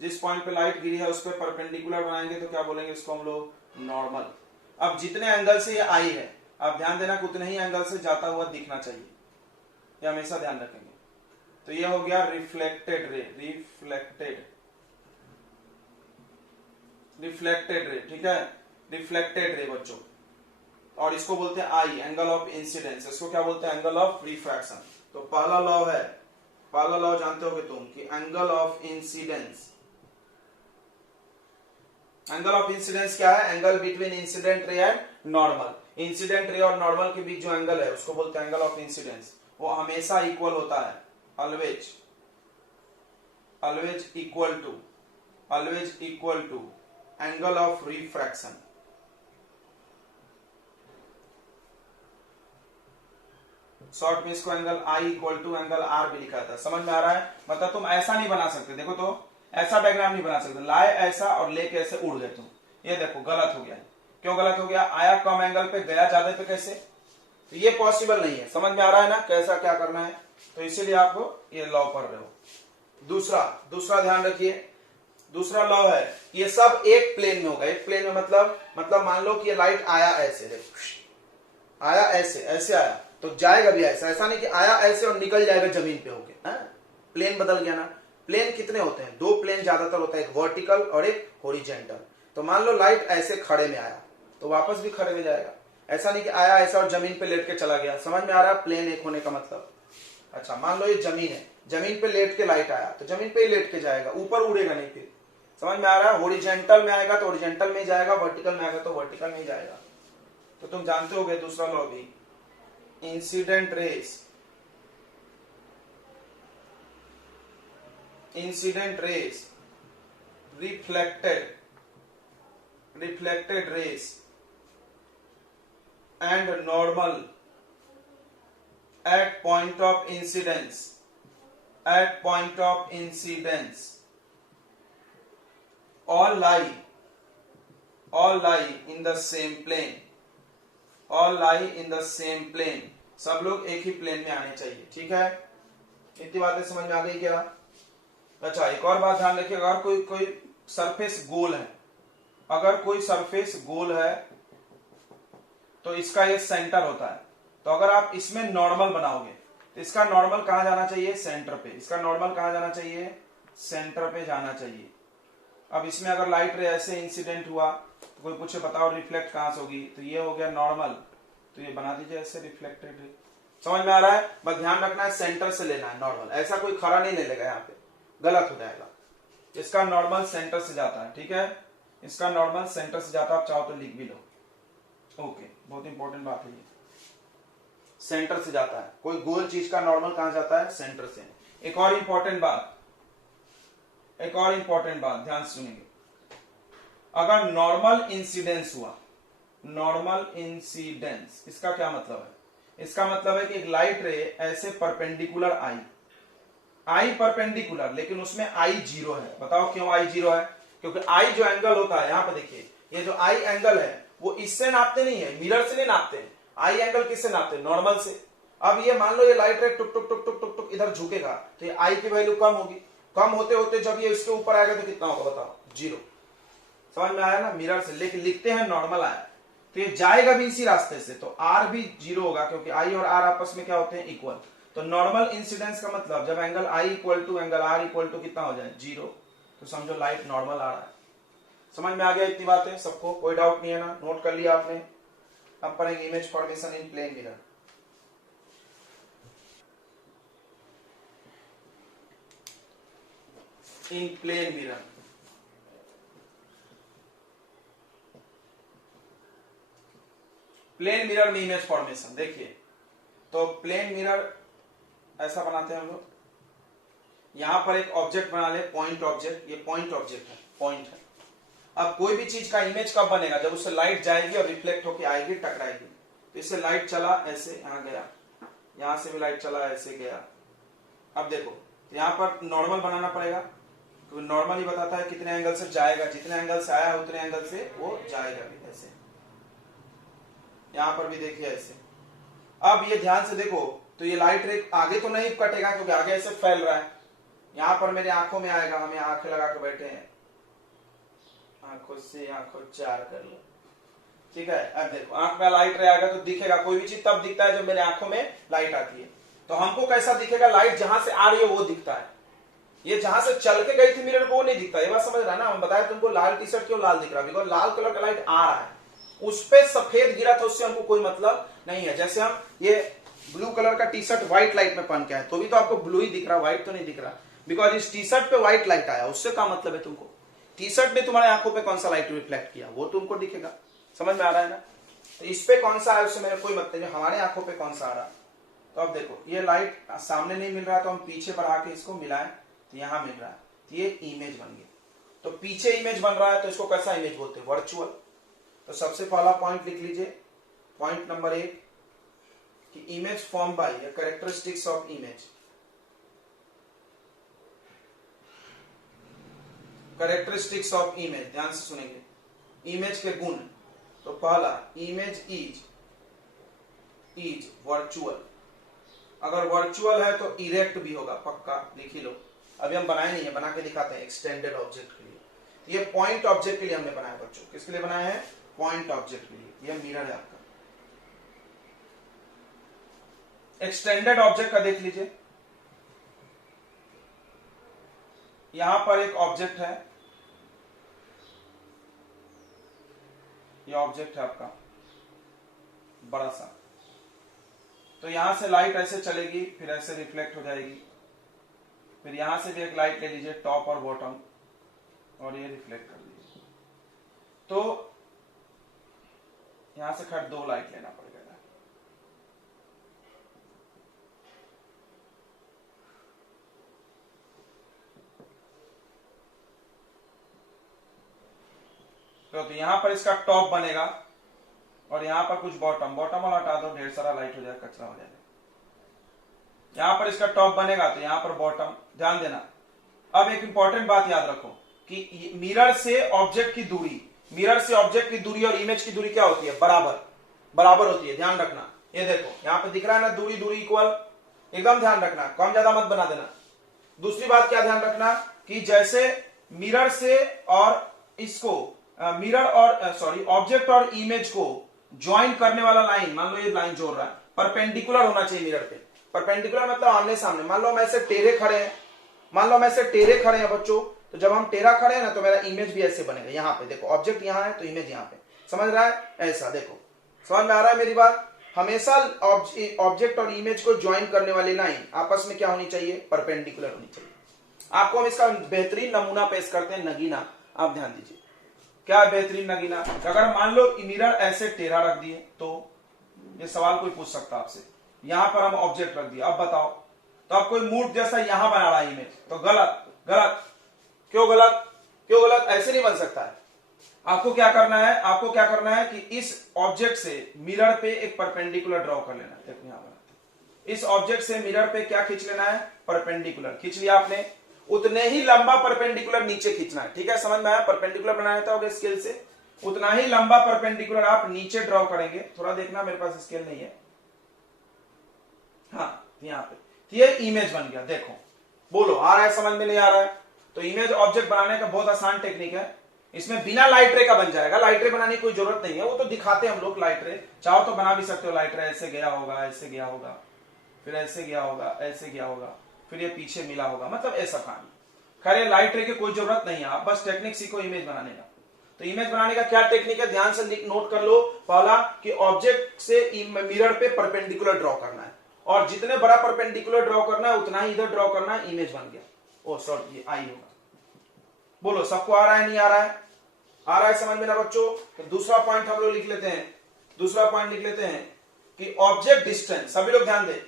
जिस पॉइंट पे लाइट गिरी है उस पे परपेंडिकुलर बनाएंगे तो क्या बोलेंगे इसको हम लोग, नॉर्मल। अब जितने एंगल से ये आई है, आप ध्यान देना कि उतने ही एंगल से जाता हुआ दिखना चाहिए, ये हमेशा ध्यान रखेंगे। तो ये हो गया रिफ्लेक्टेड रे, रिफ्लेक्टेड रे, ठीक है, रिफ्लेक्टेड रे बच्चों। और इसको बोलते हैं आई, एंगल ऑफ इंसिडेंस, इसको क्या बोलते हैं, एंगल ऑफ रिफ्रैक्शन। तो पहला लॉ है, पहला लॉ जानते होगे तुम कि angle of incidence, angle of incidence क्या है, angle between incident ray and normal. Incident ray और नॉर्मल के बीच जो एंगल है उसको बोलते हैं एंगल ऑफ इंसिडेंस। वो हमेशा इक्वल होता है, always, always equal to angle of refraction. Short में इसको angle i equal to angle r भी लिखा था, समझ में आ रहा है। मतलब तुम ऐसा नहीं बना सकते, देखो तो ऐसा डायग्राम नहीं बना सकते, लाए ऐसा और लेके ऐसे उड़ गए तुम, ये देखो गलत हो गया। क्यों गलत हो गया, आया कम एंगल पे गया ज्यादा पे, कैसे, तो ये पॉसिबल नहीं है। समझ में आ रहा है ना कैसा क्या करना है, तो इसीलिए आप ये लॉ पढ़ रहे हो। दूसरा ध्यान रखिए, दूसरा लॉ है ये सब एक प्लेन में होगा। एक प्लेन में मतलब मान लो कि ये लाइट आया ऐसे, देखो आया ऐसे आया तो जाएगा भी ऐसा नहीं कि आया ऐसे और निकल जाएगा जमीन पे होके, प्लेन बदल गया ना। प्लेन कितने होते हैं, दो प्लेन ज्यादातर होता है, एक वर्टिकल और एक हॉरिजॉन्टल। तो मान लो लाइट ऐसे खड़े में आया तो वापस भी खड़े में जाएगा, ऐसा नहीं कि आया ऐसा और जमीन पे लेट के चला गया। समझ में आ रहा है प्लेन एक होने का मतलब। अच्छा मान लो ये जमीन है, जमीन पे लेट के लाइट आया तो जमीन पे ही लेट के जाएगा, ऊपर उड़ेगा नहीं। फिर समझ में आ रहा है, हॉरिजॉन्टल में आएगा तो हॉरिजॉन्टल में ही जाएगा, वर्टिकल में आएगा तो वर्टिकल में ही जाएगा। तो तुम जानते होगे दूसरा लॉ भी, incident rays reflected rays and normal at point of incidence all lie in the same plane, सब लोग एक ही प्लेन में आने चाहिए। ठीक है, इतनी बातें समझ में आ गई क्या। अच्छा एक और बात ध्यान रखिए, अगर कोई सरफेस गोल है, अगर कोई सरफेस गोल है तो इसका ये सेंटर होता है। तो अगर आप इसमें नॉर्मल बनाओगे तो इसका नॉर्मल कहां जाना चाहिए, सेंटर पे। इसका नॉर्मल कहां जाना चाहिए, सेंटर पे जाना चाहिए। अब इसमें अगर लाइट रे ऐसे इंसिडेंट हुआ तो कोई पूछे बताओ रिफ्लेक्ट कहां से होगी, तो ये हो गया नॉर्मल, तो ये बना दीजिए ऐसे रिफ्लेक्टेड रे। समझ में आ रहा है, बस ध्यान रखना है सेंटर से लेना है नॉर्मल, ऐसा कोई खड़ा नहीं ले लेगा, यहाँ पे गलत हो जाएगा। इसका नॉर्मल सेंटर से जाता है, ठीक है, इसका नॉर्मल सेंटर से जाता है, आप चाहो तो लिख भी लो। ओके, बहुत इंपॉर्टेंट बात है ये, सेंटर से जाता है। कोई गोल चीज का नॉर्मल कहां जाता है, सेंटर से। एक और इंपॉर्टेंट बात ध्यान से सुनेंगे, अगर नॉर्मल इंसिडेंस हुआ, नॉर्मल इंसिडेंस इसका क्या मतलब है, इसका मतलब है कि एक लाइट रे ऐसे परपेंडिकुलर आई परपेंडिकुलर, लेकिन उसमें आई जीरो है। बताओ क्यों आई जीरो है, क्योंकि आई जो एंगल होता है, यहां पे देखिए ये जो आई एंगल है वो इससे नापते नहीं है, मिरर से नहीं नापते हैं। आई एंगल किससे नापते हैं, नॉर्मल से। अब ये मान लो ये लाइट रे टुक टुक टुक टुक टुक टुक इधर झुकेगा तो ये आई की वैल्यू कम होगी, कम होते होते जब ये इसके ऊपर आएगा तो कितना होगा बताओ, 0। समझ में आया ना, मिरर से, लेकिन लिखते हैं नॉर्मल आया, तो ये जाएगा भी इसी रास्ते से, तो आर भी 0 होगा क्योंकि आई और आर आपस में क्या होते हैं, इक्वल। तो नॉर्मल इंसिडेंस का मतलब जब angle i equal to angle r equal to कितना हो जाए, 0, तो समझो लाइट नॉर्मल आ रहा है। समझ में आ गया इतनी बातें सबको, कोई डाउट नहीं है ना, नोट कर लिया आपने। अब पढ़ेंगे image formation in plane mirror. In plane mirror, plane mirror में इमेज फॉर्मेशन देखिए, तो प्लेन मिरर ऐसा बनाते हैं हम लोग, यहां पर एक ऑब्जेक्ट बना ले, पॉइंट ऑब्जेक्ट, ये पॉइंट ऑब्जेक्ट है, पॉइंट है। अब कोई भी चीज का इमेज कब बनेगा, जब उससे लाइट जाएगी और रिफ्लेक्ट होकर आएगी, टकराएगी। तो इससे लाइट चला ऐसे, यहां गया, यहां से भी लाइट चला ऐसे गया। अब देखो यहां पर नॉर्मल बनाना पड़ेगा, तो नॉर्मल ही बताता है कितने एंगल से जाएगा, जितने एंगल से आया उतने एंगल से वो जाएगा भी, ऐसे। यहां पर भी देखिए ऐसे। अब ये ध्यान से देखो, तो ये लाइट रे आगे तो नहीं कटेगा क्योंकि आगे ऐसे फैल रहा है, यहां पर मेरे आंखों में आएगा, हम यहाँ आंखें लगा के बैठे हैं, आंखों से आंखों 4 कर लो, ठीक है। अब देखो आंख में लाइट रे आएगा तो दिखेगा, कोई भी चीज तब दिखता है जब मेरे आंखों में लाइट आती है। तो हमको कैसा दिखेगा, लाइट जहां से आ रही है वो दिखता है, ये जहां से चल के गई थी मिरर को वो नहीं दिखता। ये बात समझ रहा है ना, हम बताया तुमको लाल टी शर्ट क्यों लाल दिख रहा है, बिकॉज लाल कलर का लाइट आ रहा है, उस पे सफेद गिरा था, उससे हमको कोई मतलब नहीं है। जैसे हम ये ब्लू कलर का टी शर्ट व्हाइट लाइट में पहन के आए, तो भी तो आपको ब्लू ही दिख रहा, व्हाइट तो नहीं दिख रहा, बिकॉज इस टी शर्ट पे व्हाइट लाइट आया, उससे क्या मतलब है तुमको, टी शर्ट में तुम्हारे आंखों पे कौन सा लाइट रिफ्लेक्ट किया वो तुमको दिखेगा। समझ में आ रहा है ना, तो इस पे कौन सा है उससे मेरा कोई मतलब नहीं, हमारे आंखों पे कौन सा आ रहा। तो अब देखो ये लाइट सामने नहीं मिल रहा, तो हम पीछे बढ़ा के इसको मिलाएं तो यहां मिल रहा है, तो ये इमेज बन गया। तो पीछे इमेज बन रहा है तो इसको कैसा इमेज बोलते हैं, वर्चुअल। तो सबसे पहला पॉइंट लिख लीजिए, पॉइंट नंबर 1 कि image form by characteristics of image, characteristics of image, ध्यान से सुनेंगे, इमेज के गुण। तो पहला, इमेज इज वर्चुअल, अगर वर्चुअल है तो इरेक्ट भी होगा, पक्का लिख ही लो। अभी हम बनाए नहीं है, बना के दिखाते हैं एक्सटेंडेड ऑब्जेक्ट के लिए। ये पॉइंट ऑब्जेक्ट के लिए हमने बनाया बच्चों, किसके लिए बनाया है, पॉइंट ऑब्जेक्ट के लिए। ये मिरर है आपका। एक्सटेंडेड ऑब्जेक्ट का देख लीजिए, यहां पर एक ऑब्जेक्ट है, ये ऑब्जेक्ट है आपका बड़ा सा, तो यहां से लाइट ऐसे चलेगी, फिर ऐसे रिफ्लेक्ट हो जाएगी, फिर यहां से भी एक लाइट ले लीजिए, टॉप और बॉटम, और ये रिफ्लेक्ट कर दीजिए। तो यहां से खैर 2 लाइट लेना पड़ेगा। तो यहां पर इसका टॉप बनेगा और यहां पर कुछ बॉटम, बॉटम वाला हटा दो, ढेर सारा लाइट हो जाएगा, कचरा हो जाएगा। यहां पर इसका टॉप बनेगा तो यहां पर बॉटम, ध्यान देना। अब एक इंपॉर्टेंट बात याद रखो कि मिरर से ऑब्जेक्ट की दूरी, मिरर से ऑब्जेक्ट की दूरी और इमेज की दूरी क्या होती है, बराबर, बराबर होती है, ध्यान रखना। ये देखो यहां पे दिख रहा है ना, दूरी दूरी इक्वल, एकदम ध्यान रखना, कम ज्यादा मत बना देना। दूसरी बात क्या ध्यान रखना कि जैसे मिरर से और इसको मिरर और सॉरी ऑब्जेक्ट और इमेज को ज्वाइन करने वाला लाइन, मान लो ये लाइन जोड़ रहा है, परपेंडिकुलर होना चाहिए मिरर पे। परपेंडिकुलर मतलब आमने सामने। मान लो हम ऐसे टेढ़े खड़े हैं, मान लो हम ऐसे टेढ़े खड़े हैं बच्चों, तो जब हम टेढ़ा खड़े हैं ना तो मेरा इमेज भी ऐसे बनेगा। यहाँ पे देखो ऑब्जेक्ट यहाँ है तो इमेज यहाँ पे, समझ रहा है, ऐसा देखो, समझ में आ रहा है मेरी बात। हमेशा ऑब्जेक्ट और इमेज को ज्वाइन करने वाली लाइन आपस में क्या होनी चाहिए, परपेंडिकुलर होनी चाहिए। आपको हम इसका बेहतरीन नमूना पेश करते हैं, नगीना, आप ध्यान दीजिए। क्या बेहतरीन नगीना, अगर मान लो मिरर ऐसे टेढ़ा रख दिए, तो ये सवाल कोई पूछ सकता है आपसे, यहां पर हम ऑब्जेक्ट रख दिए, अब बताओ, तो अब कोई मूड जैसा यहां बना रहा है इमेज, तो गलत, गलत, क्यों गलत, क्यों गलत, ऐसे नहीं बन सकता है। आपको क्या करना है, आपको क्या करना है कि इस ऑब्जेक्ट से मिरर पे एक परपेंडिकुलर ड्रॉ कर लेना है। देखो यहां पर इस ऑब्जेक्ट से मिरर पे क्या खींच लेना है, परपेंडिकुलर खींच लिया आपने, उतने ही लंबा परपेंडिकुलर नीचे खींचना है, ठीक है, समझ में आया। परपेंडिकुलर बनाया था होगा स्केल से, उतना ही लंबा परपेंडिकुलर आप नीचे ड्रॉ करेंगे। थोड़ा देखना, मेरे पास स्केल नहीं है, हाँ यहाँ पे, तो ये इमेज बन गया। देखो बोलो आ रहा है समझ में, नहीं आ रहा है? तो इमेज ऑब्जेक्ट बनाने का बहुत आसान टेक्निक है, इसमें बिना लाइट रे का बन जाएगा। लाइट रे बनाने की कोई जरूरत नहीं है, वो तो दिखाते हैं हम लोग लाइट रे, चाहो तो बना भी सकते हो। लाइट रे ऐसे गया होगा, ऐसे गया होगा, फिर ऐसे गया होगा, ऐसे गया होगा, फिर ये पीछे मिला होगा, मतलब ऐसा कहानी। खैर लाइट रे की कोई जरूरत नहीं है, आप बस टेक्निक सीखो इमेज बनाने का। तो इमेज बनाने का क्या टेक्निक है, ध्यान से नोट कर लो। पहला कि ऑब्जेक्ट से मिरर पे परपेंडिकुलर ड्रॉ करना है, और जितने बड़ा परपेंडिकुलर ड्रॉ करना है उतना ही इधर ड्रॉ करना है, इमेज बन गया। ओ सॉरी, ये आई होगा। बोलो सबको आ रहा है, नहीं आ रहा है? आ रहा है समझ में ना बच्चों? तो दूसरा पॉइंट हम लोग लिख लेते हैं, दूसरा पॉइंट लिख लेते हैं कि ऑब्जेक्ट डिस्टेंस, सभी लोग ध्यान दें,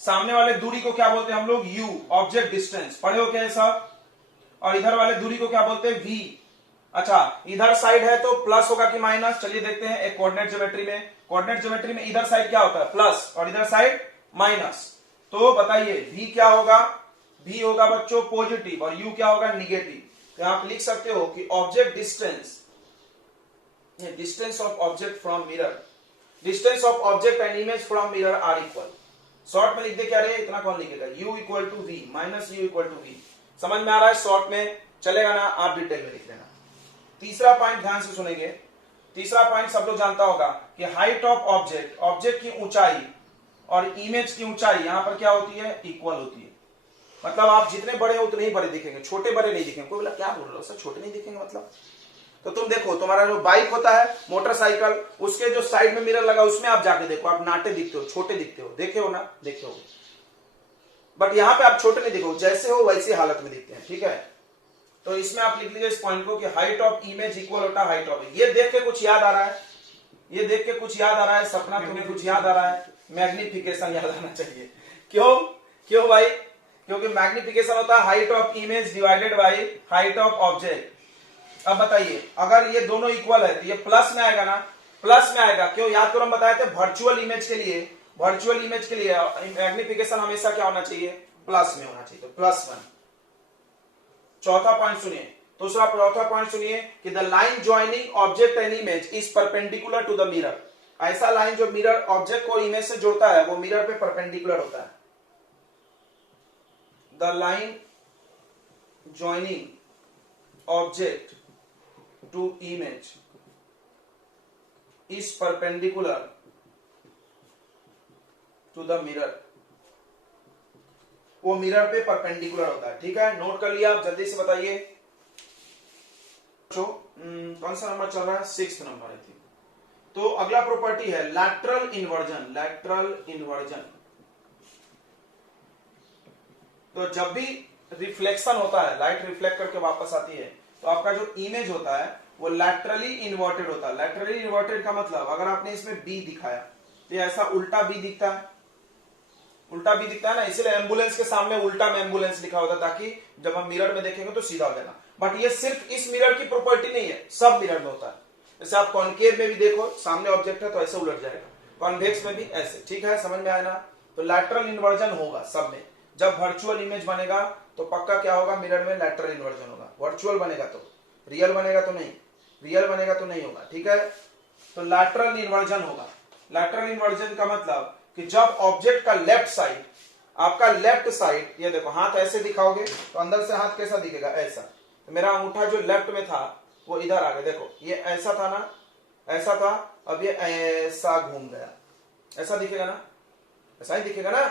सामने वाले दूरी को क्या बोलते हैं हम लोग? यू, ऑब्जेक्ट डिस्टेंस, पढ़े हो क्या सब? और इधर वाले दूरी को क्या बोलते हैं? वी। अच्छा, इधर साइड है तो प्लस होगा कि माइनस? चलिए देखते हैं एक कोऑर्डिनेट ज्योमेट्री में। कोऑर्डिनेट ज्योमेट्री में इधर साइड क्या होता है? प्लस, और इधर साइड माइनस। तो बताइए v क्या होगा? v होगा बच्चों पॉजिटिव, और u क्या होगा? निगेटिव। तो आप लिख सकते हो कि object distance, distance of object from mirror, distance of object and image from mirror are equal. Short में लिख दे क्या रे, इतना कौन लिखेगा? u equal to v minus u equal to v. समझ में आ रहा है? शॉर्ट में चलेगा ना? आप डिटेल में लिख लेना। तीसरा पॉइंट ध्यान से सुनेंगे, तीसरा पॉइंट सब लोग जानता होगा कि हाइट ऑफ ऑब्जेक्ट, ऑब्जेक्ट की ऊंचाई और इमेज की ऊंचाई यहां पर क्या होती है? इक्वल होती है। मतलब आप जितने बड़े हो उतने ही बड़े दिखेंगे, छोटे बड़े नहीं दिखेंगे। कोई बोला क्या बोल रहे हो सर, छोटे नहीं दिखेंगे मतलब? तो तुम देखो, तुम्हारा जो बाइक होता है, मोटरसाइकिल, उसके जो साइड में मिरर लगा उसमें आप जाके देखो, आप नाटे दिखते हो, छोटे दिखते हो, देखे हो ना? देखे हो। बट यहां पे आप छोटे नहीं दिखो, जैसे हो वैसी हालत में दिखते हैं, ठीक है? तो इसमें आप लिख लीजिए इस पॉइंट को कि हाइट ऑफ इमेज इक्वल होता है हाइट ऑफ। ये देख के कुछ याद आ रहा है? ये देख के कुछ याद आ रहा है? सपना तुम्हें कुछ याद आ रहा है? मैग्निफिकेशन याद आना चाहिए। क्यों? क्यों भाई? क्योंकि मैग्निफिकेशन होता है height of image divided by height of object. अब बताइए, अगर ये दोनों इक्वल है तो ये प्लस में आएगा ना? प्लस में आएगा। क्यों? याद करो, हम बताए थे वर्चुअल इमेज के लिए, वर्चुअल इमेज के लिए मैग्निफिकेशन हमेशा क्या होना चाहिए? प्लस में होना चाहिए। तो +1। चौथा पॉइंट सुनिए, दूसरा चौथा पॉइंट सुनिए कि the line joining object and image is perpendicular to the mirror. ऐसा लाइन जो मिरर ऑब्जेक्ट को इमेज से जोड़ता है वो मिरर पे परपेंडिकुलर होता है। The line joining object to image is perpendicular to the mirror, वो मिरर पे परपेंडिकुलर होता है। ठीक है, नोट कर लिया? आप जल्दी से बताइए। कौन सा नंबर चल रहा है? 6th नंबर है। तो अगला प्रॉपर्टी है लैटरल इन्वर्जन। लैटरल इन्वर्जन, तो जब भी रिफ्लेक्शन होता है, लाइट रिफ्लेक्ट करके वापस आती है, तो आपका जो इमेज होता है वो लैटरली इन्वर्टेड होता है। लैटरली इन्वर्टेड का मतलब, अगर आपने इसमें बी दिखाया तो ऐसा उल्टा बी दिखता है, उल्टा भी दिखता है ना, इसलिए एम्बुलेंस के सामने उल्टा में एम्बुलेंस लिखा होता है, ताकि जब हम मिरर में देखेंगे तो सीधा हो जाएगा। बट ये सिर्फ इस मिरर की प्रॉपर्टी नहीं है, सब मिरर में होता है। जैसे आप कॉन्केव में भी देखो, सामने ऑब्जेक्ट है तो ऐसे उलट जाएगा, कॉन्वेक्स में भी ऐसे। ठीक है, समझ में आया ना? तो लैटरल इन्वर्जन होगा सब में। जब वर्चुअल इमेज बनेगा तो पक्का क्या होगा? मिरर में लैटरल इन्वर्जन होगा। वर्चुअल बनेगा तो, रियल बनेगा तो नहीं, रियल बनेगा तो नहीं होगा। ठीक है, तो लैटरल इन्वर्जन होगा। लैटरल इन्वर्जन का मतलब कि जब ऑब्जेक्ट का लेफ्ट साइड, आपका लेफ्ट साइड, ये देखो हाथ ऐसे दिखाओगे तो अंदर से हाथ कैसा दिखेगा? ऐसा। तो मेरा अंगूठा जो लेफ्ट में था वो इधर आ गया, देखो ये ऐसा था ना, ऐसा था, अब ये ऐसा घूम गया, ऐसा दिखेगा ना? ऐसा ही दिखेगा ना?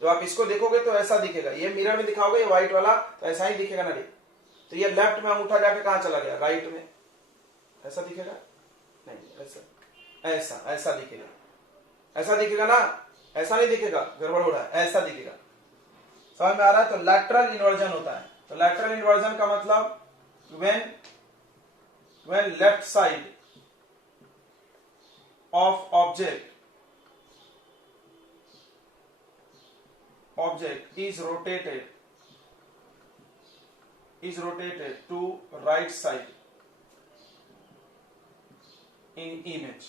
जब आप इसको देखोगे तो ऐसा दिखेगा, ये मिरर में दिखाओगे ये व्हाइट वाला तो ऐसा ही दिखेगा ना रे। तो ये लेफ्ट में अंगूठा जाके कहां चला गया? राइट में। ऐसा दिखेगा? नहीं, ऐसा, ऐसा, ऐसा दिखेगा, ऐसा दिखेगा ना? ऐसा नहीं दिखेगा, गड़बड़ हो रहा है, ऐसा दिखेगा। समझ में आ रहा है? तो लैटरल इन्वर्जन होता है। तो लैटरल इन्वर्जन का मतलब when left side of object is rotated to right side in image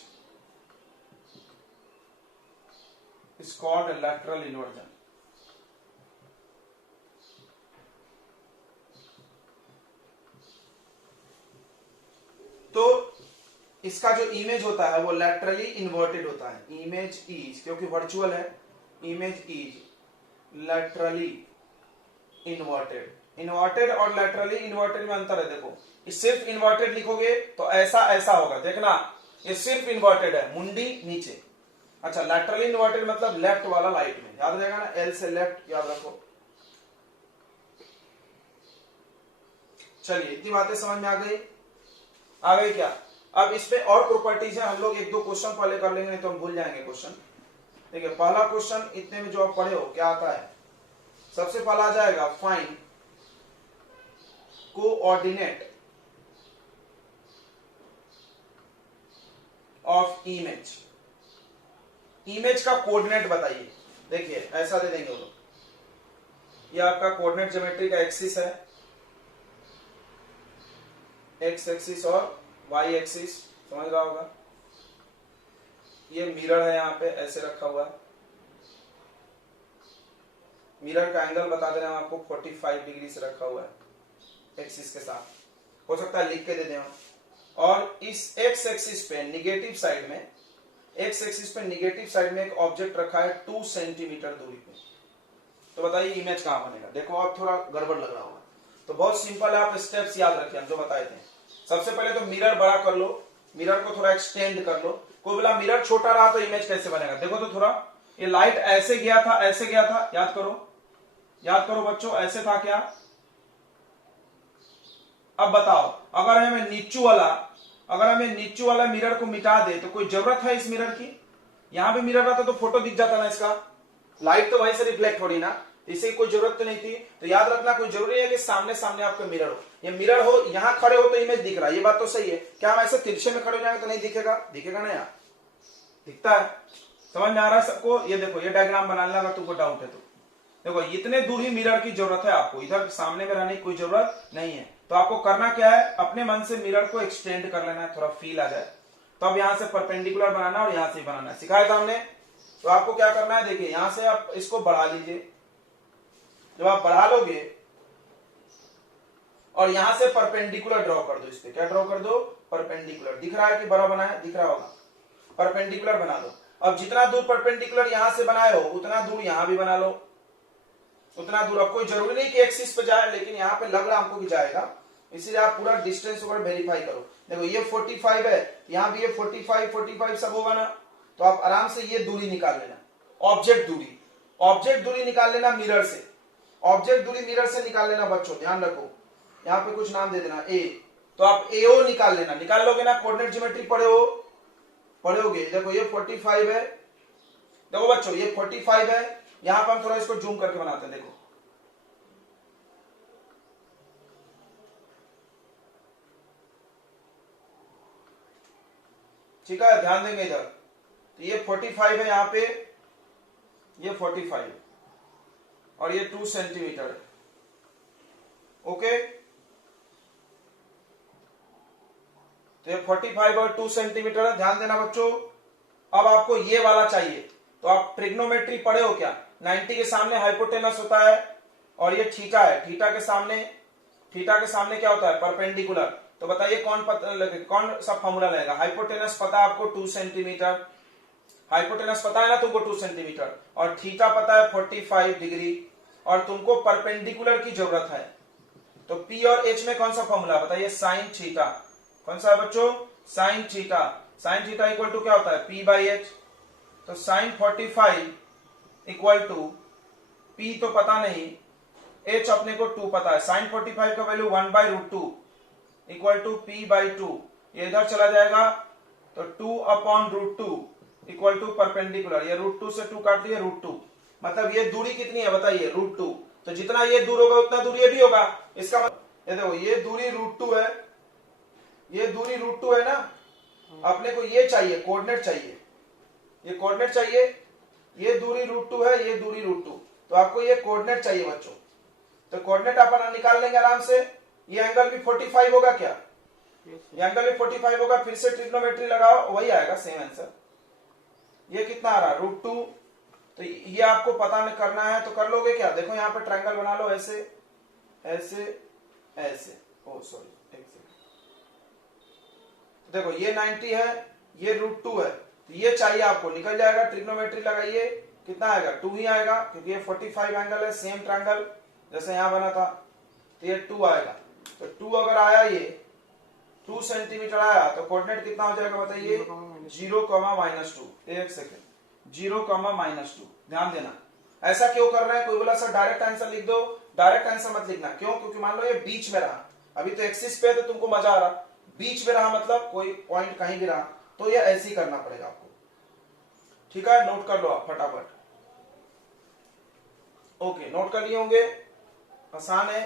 is called a lateral inversion. तो इसका जो इमेज होता है वो लैटरली इन्वर्टेड होता है। इमेज इज, क्योंकि वर्चुअल है, image is laterally inverted. Inverted और लैटरली इन्वर्टेड में अंतर है। देखो सिर्फ इन्वर्टेड लिखोगे तो ऐसा ऐसा होगा, देखना ये सिर्फ इन्वर्टेड है, मुंडी नीचे। अच्छा लैटरली इन्वर्टेड मतलब लेफ्ट वाला लाइट में, याद रहेगा ना, एल से लेफ्ट याद रखो। चलिए इतनी बातें समझ में आ गई क्या? अब इसमें और प्रॉपर्टीज है, हम लोग एक दो क्वेश्चन पहले कर लेंगे, नहीं तो हम भूल जाएंगे क्वेश्चन। देखिए पहला क्वेश्चन इतने में जो आप पढ़े हो क्या आता है, सबसे पहला आ जाएगा find coordinate of image. Image का कोऑर्डिनेट बताइए। देखिए ऐसा दे देंगे वो लोग, ये आपका कोऑर्डिनेट ज्योमेट्री का एक्सिस है, एक्स एक्सिस और वाई एक्सिस, समझ रहा होगा। ये मिरर है, यहाँ पे ऐसे रखा हुआ है। मिरर का एंगल बता दे रहे हैं आपको 45 डिग्री से रखा हुआ है एक्सिस के साथ, हो सकता है लिख के दे दें हम। और इस एक्स एक्सिस पे निगेटिव साइड में, एक्स एक्सिस पे निगेटिव साइड में एक ऑब्जेक्ट रखा है 2 सेंटीमीटर दूरी पे। तो बताइए इमेज कहां बनेगा? देखो अब थोड़ा गड़बड़ लग रहा होगा, तो बहुत सिंपल है, आप स्टेप्स याद रखिए हम जो बताए थे। सबसे पहले तो मिरर बड़ा कर लो, मिरर को थोड़ा एक्सटेंड कर लो। कोई बोला मिरर छोटा रहा तो इमेज कैसे बनेगा? देखो तो थोड़ा, ये लाइट ऐसे गया था, ऐसे गया था, याद करो बच्चों, ऐसे था क्या? अब बताओ अगर हमें नीचू वाला मिरर को मिटा दे तो कोई जरूरत है इस मिरर की? यहां भी मिरर रहता तो फोटो दिख जाता ना इसका, लाइट तो वहीं से रिफ्लेक्ट हो रही ना, इसे कोई जरूरत तो नहीं थी। तो याद रखना कोई जरूरी है कि सामने सामने आपका मिरर हो। ये मिरर हो, यहां खड़े हो तो इमेज दिख रहा है, ये बात तो सही है। क्या हम ऐसे तिरछे में खड़े हो जाएंगे तो नहीं दिखेगा? दिखेगा ना, यार दिखता है। समझ में आ रहा है सबको? ये देखो ये डायग्राम बनाने लगा, तुमको डाउट है तो देखो इतने दूर ही मिरर की जरूरत है आपको, इधर सामने में रहने की कोई जरूरत नहीं है। तो आपको करना क्या है, अपने मन से मिरर को एक्सटेंड कर लेना है, थोड़ा फील आ जाए। तो अब यहां से परपेंडिकुलर बनाना और यहां से बनाना सिखाया था हमने। तो आपको क्या करना है, देखिए यहां से आप इसको बढ़ा लीजिए। जब आप बढ़ा लोगे और यहां से परपेंडिकुलर ड्रॉ कर दो, इस पे क्या ड्रॉ कर दो? परपेंडिकुलर। दिख रहा है कि बड़ा बना है? दिख रहा होगा। परपेंडिकुलर बना दो। अब जितना दूर परपेंडिकुलर यहां से बनाए हो उतना दूर यहां भी बना लो, उतना दूर। अब कोई जरूरी नहीं कि एक्सिस पे जाए, लेकिन यहाँ पे लग रहा हमको कि जाएगा, इसीलिए आप पूरा डिस्टेंस वगैरह वेरीफाई करो। देखो ये 45 है, यहाँ भी ये 45 सब होगा ना, तो आप आराम से ये दूरी निकाल लेना, ऑब्जेक्ट दूरी निकाल लेना मिरर से, ऑब्जेक्ट दूरी मिरर से निकाल लेना बच्चों, ध्यान रखो। यहाँ पे कुछ नाम दे देना ए, तो आप एओ निकाल लेना, निकाल लोगे ना, कोऑर्डिनेट ज्योमेट्री पढ़ोगे। देखो ये 45 है, देखो बच्चों ये 45 है। यहां पर हम थोड़ा इसको जूम करके बनाते हैं, देखो ठीक है, ध्यान देंगे इधर। तो ये 45 है, यहां पे ये 45 और ये 2 सेंटीमीटर है, ओके। तो ये 45 और 2 सेंटीमीटर है, ध्यान देना बच्चों। अब आपको ये वाला चाहिए, तो आप ट्रिग्नोमेट्री पढ़े हो क्या? 90 के सामने हाइपोटेनस होता है और ये थीटा है, थीटा के सामने क्या होता है? परपेंडिकुलर। तो बताइए कौन सा फॉर्मूला लगेगा? हाइपोटेनस पता है आपको 2 सेंटीमीटर, हाइपोटेनस पता है ना तुमको 2 सेंटीमीटर, और थीटा पता है 45 डिग्री, और तुमको परपेंडिकुलर की जरूरत है। तो P और H में कौन सा फॉर्मूला बताइए? Sine theta. कौन सा है बच्चों? Sine theta. Sine theta equal to क्या होता है? P/H। तो साइन 45 इक्वल टू P तो पता नहीं, H अपने को 2 पता है। साइन 45 का वैल्यू 1/√2 इक्वल टू P/2। ये इधर चला जाएगा तो 2/√2 इक्वल टू परपेंडिकुलर, ये √2 से 2 काट दिया, √2। मतलब ये दूरी कितनी है बताइए? √2। तो जितना ये दूर होगा उतना दूर ये भी होगा। इसका मतलब ये देखो ये दूरी √2 है, ये दूरी √2 है ना। अपने को ये चाहिए, कोऑर्डिनेट चाहिए, ये कोऑर्डिनेट चाहिए, ये दूरी √2 है, ये दूरी √2। तो आपको ये कोऑर्डिनेट चाहिए बच्चों। तो कोऑर्डिनेट अपन निकाल लेंगे आराम से। ये एंगल भी 45 होगा क्या? ये एंगल भी 45 होगा। फिर से ट्रिग्नोमेट्री लगाओ, वही आएगा, सेम आंसर। ये कितना आ रहा है? √2। तो ये आपको पता नहीं करना है तो कर लोगे क्या? देखो यहाँ पे ट्रायंगल बना लो, ऐसे ऐसे ऐसे, ओ सॉरी एक सेकंड। देखो ये 90 है, ये √2 है, तो ये चाहिए आपको, निकल जाएगा। ट्रिग्नोमेट्री लगाइए, कितना आएगा? 2 ही आएगा, क्योंकि ये 45 एंगल है, सेम ट्रायंगल। जैसे यहां बना था तो ये 2 आएगा, तो 2 अगर आया, ये 2 सेंटीमीटर आया तो कोऑर्डिनेट कितना हो जाएगा बताइए, 0,-2। एक सेकेंड, 0,-2। ध्यान देना, ऐसा क्यों कर रहे हैं? कोई बोला सर डायरेक्ट आंसर लिख दो, डायरेक्ट आंसर मत लिखना। क्यों? क्योंकि मान लो ये बीच में रहा, अभी तो एक्सिस पे तो तुमको मजा आ रहा, बीच में रहा मतलब कोई पॉइंट कहीं भी रहा तो ये ऐसे ही करना पड़ेगा आपको। ठीक है, नोट कर लो आप फटाफट। ओके, नोट कर लिए होंगे, आसान है।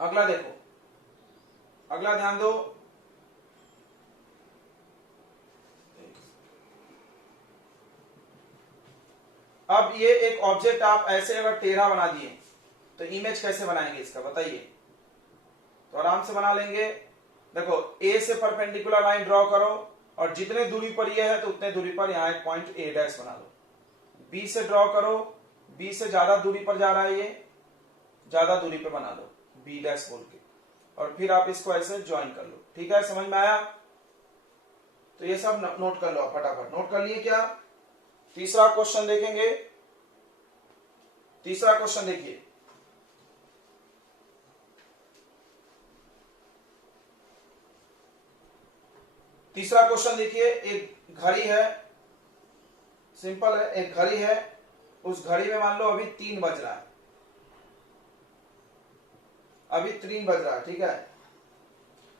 अगला देखो, अगला ध्यान दो। अब ये एक ऑब्जेक्ट आप ऐसे अगर टेढ़ा बना दिए तो इमेज कैसे बनाएंगे इसका बताइए? तो आराम से बना लेंगे। देखो, ए से परपेंडिकुलर लाइन ड्रॉ करो और जितने दूरी पर ये है तो उतने दूरी पर यहां एक पॉइंट ए डैश बना लो। बी से ड्रॉ करो, बी से ज्यादा दूरी पर जा रहा है, ये ज्यादा दूरी पर बना लो बी डैश बोल के, और फिर आप इसको ऐसे ज्वाइन कर लो। ठीक है, समझ में आया? तो ये सब नोट कर लो फटाफट। नोट कर लिए क्या? तीसरा क्वेश्चन देखेंगे। तीसरा क्वेश्चन देखिए, तीसरा क्वेश्चन देखिए। एक घड़ी है, सिंपल है, एक घड़ी है, उस घड़ी में मान लो अभी 3 बज रहा है, अभी 3 बज रहा है। ठीक है,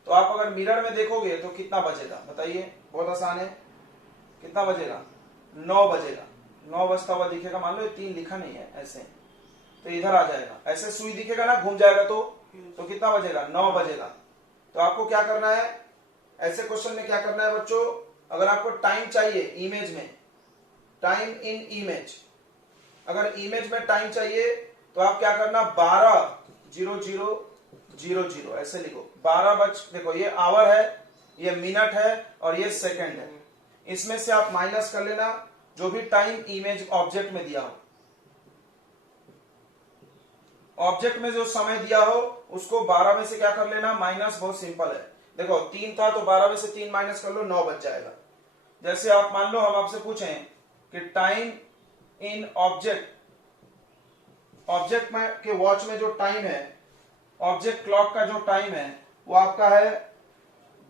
तो आप अगर मिरर में देखोगे तो कितना बजेगा बताइए? बहुत आसान है, कितना बजेगा? 9 बजेगा। 9 बजता हुआ दिखेगा, मान लो ये 3 लिखा नहीं है ऐसे, तो इधर आ जाएगा, ऐसे सुई दिखेगा ना, घूम जाएगा तो कितना बजेगा? 9 बजेगा। तो आपको क्या करना है ऐसे क्वेश्चन में? क्या करना है बच्चों? अगर आपको टाइम चाहिए इमेज में, टाइम इन इमेज, अगर इमेज में टाइम चाहिए तो आप क्या करना, 12:00:00 ऐसे लिखो। 12 बज, देखो ये आवर है, ये मिनट है और ये सेकंड है, इसमें से आप माइनस कर लेना जो भी टाइम इमेज ऑब्जेक्ट में दिया हो। ऑब्जेक्ट में जो समय दिया हो उसको 12 में से क्या कर लेना, माइनस। बहुत सिंपल है, देखो 3 था तो 12 में से 3 माइनस कर लो, 9 बच जाएगा। जैसे आप मान लो हम आपसे पूछें कि टाइम इन ऑब्जेक्ट, ऑब्जेक्ट में के वॉच में जो टाइम है, ऑब्जेक्ट क्लॉक का जो टाइम है वो आपका है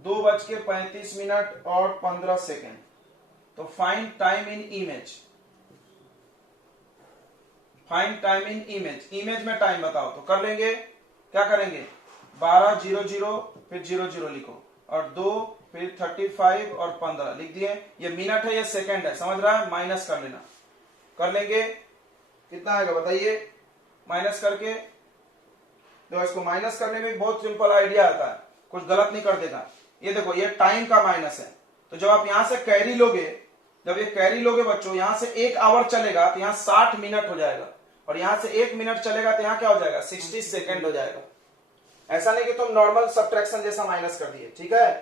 2:35 तो find time in image, find time in image, image में टाइम बताओ। तो कर लेंगे, क्या करेंगे, 12:00 फिर 00 लिखो और 2 फिर 35 और 15 लिख दिए। ये मिनट है, ये सेकंड है, समझ रहा है? माइनस कर लेना, कर लेंगे, कितना आएगा बताइए? माइनस करके, तो इसको माइनस करने में बहुत सिंपल आइडिया आता है, कुछ गलत नहीं कर देगा। ये देखो, ये टाइम का माइनस है, तो जब आप यहां से कैरी लोगे, जब ये कैरी लोगे बच्चों, यहां से 1 आवर चलेगा तो यहां 60 मिनट हो जाएगा, और यहां से 1 मिनट चलेगा तो यहां क्या हो जाएगा, 60 सेकेंड हो जाएगा। ऐसा नहीं कि तुम नॉर्मल सब्ट्रैक्शन जैसा माइनस कर दिए। ठीक है,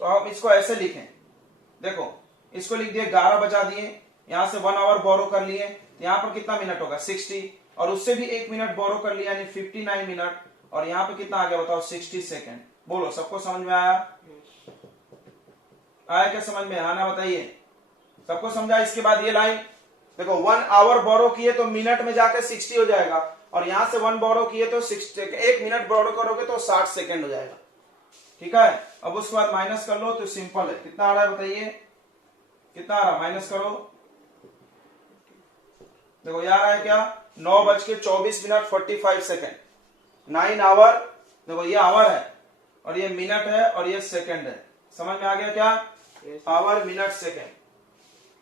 तो हम इसको ऐसे लिखें, देखो इसको लिख दिए 11 बजा दिए, यहां से 1 आवर बोरो कर लिए, तो यहां पर कितना मिनट होगा, 60, और उससे भी 1 मिनट बोरो कर लिया यानी 59 मिनट, और यहां पे कितना आ गया बताओ, 60 सेकेंड। बोलो, सबको समझ में आया? आया क्या समझ में? हाँ ना बताइए, सबको समझा? इसके बाद ये लाइन देखो, 1 आवर बोरो किए तो मिनट में जाकर 60 हो जाएगा, और यहां से 1 बोरो किए तो 1 मिनट बोरो करोगे तो 60 सेकेंड हो जाएगा। ठीक है, अब उसके बाद माइनस कर लो तो सिंपल है, कितना आ रहा है बताइए? कितना आ रहा, माइनस करो, देखो ये आ रहा है क्या, 9:24 45 सेकेंड, 9 आवर। देखो ये आवर है और ये मिनट है और ये सेकेंड है, समझ में आ गया क्या? Hour, minute, second.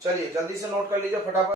चलिए जल्दी से नोट कर लीजिए फटाफट।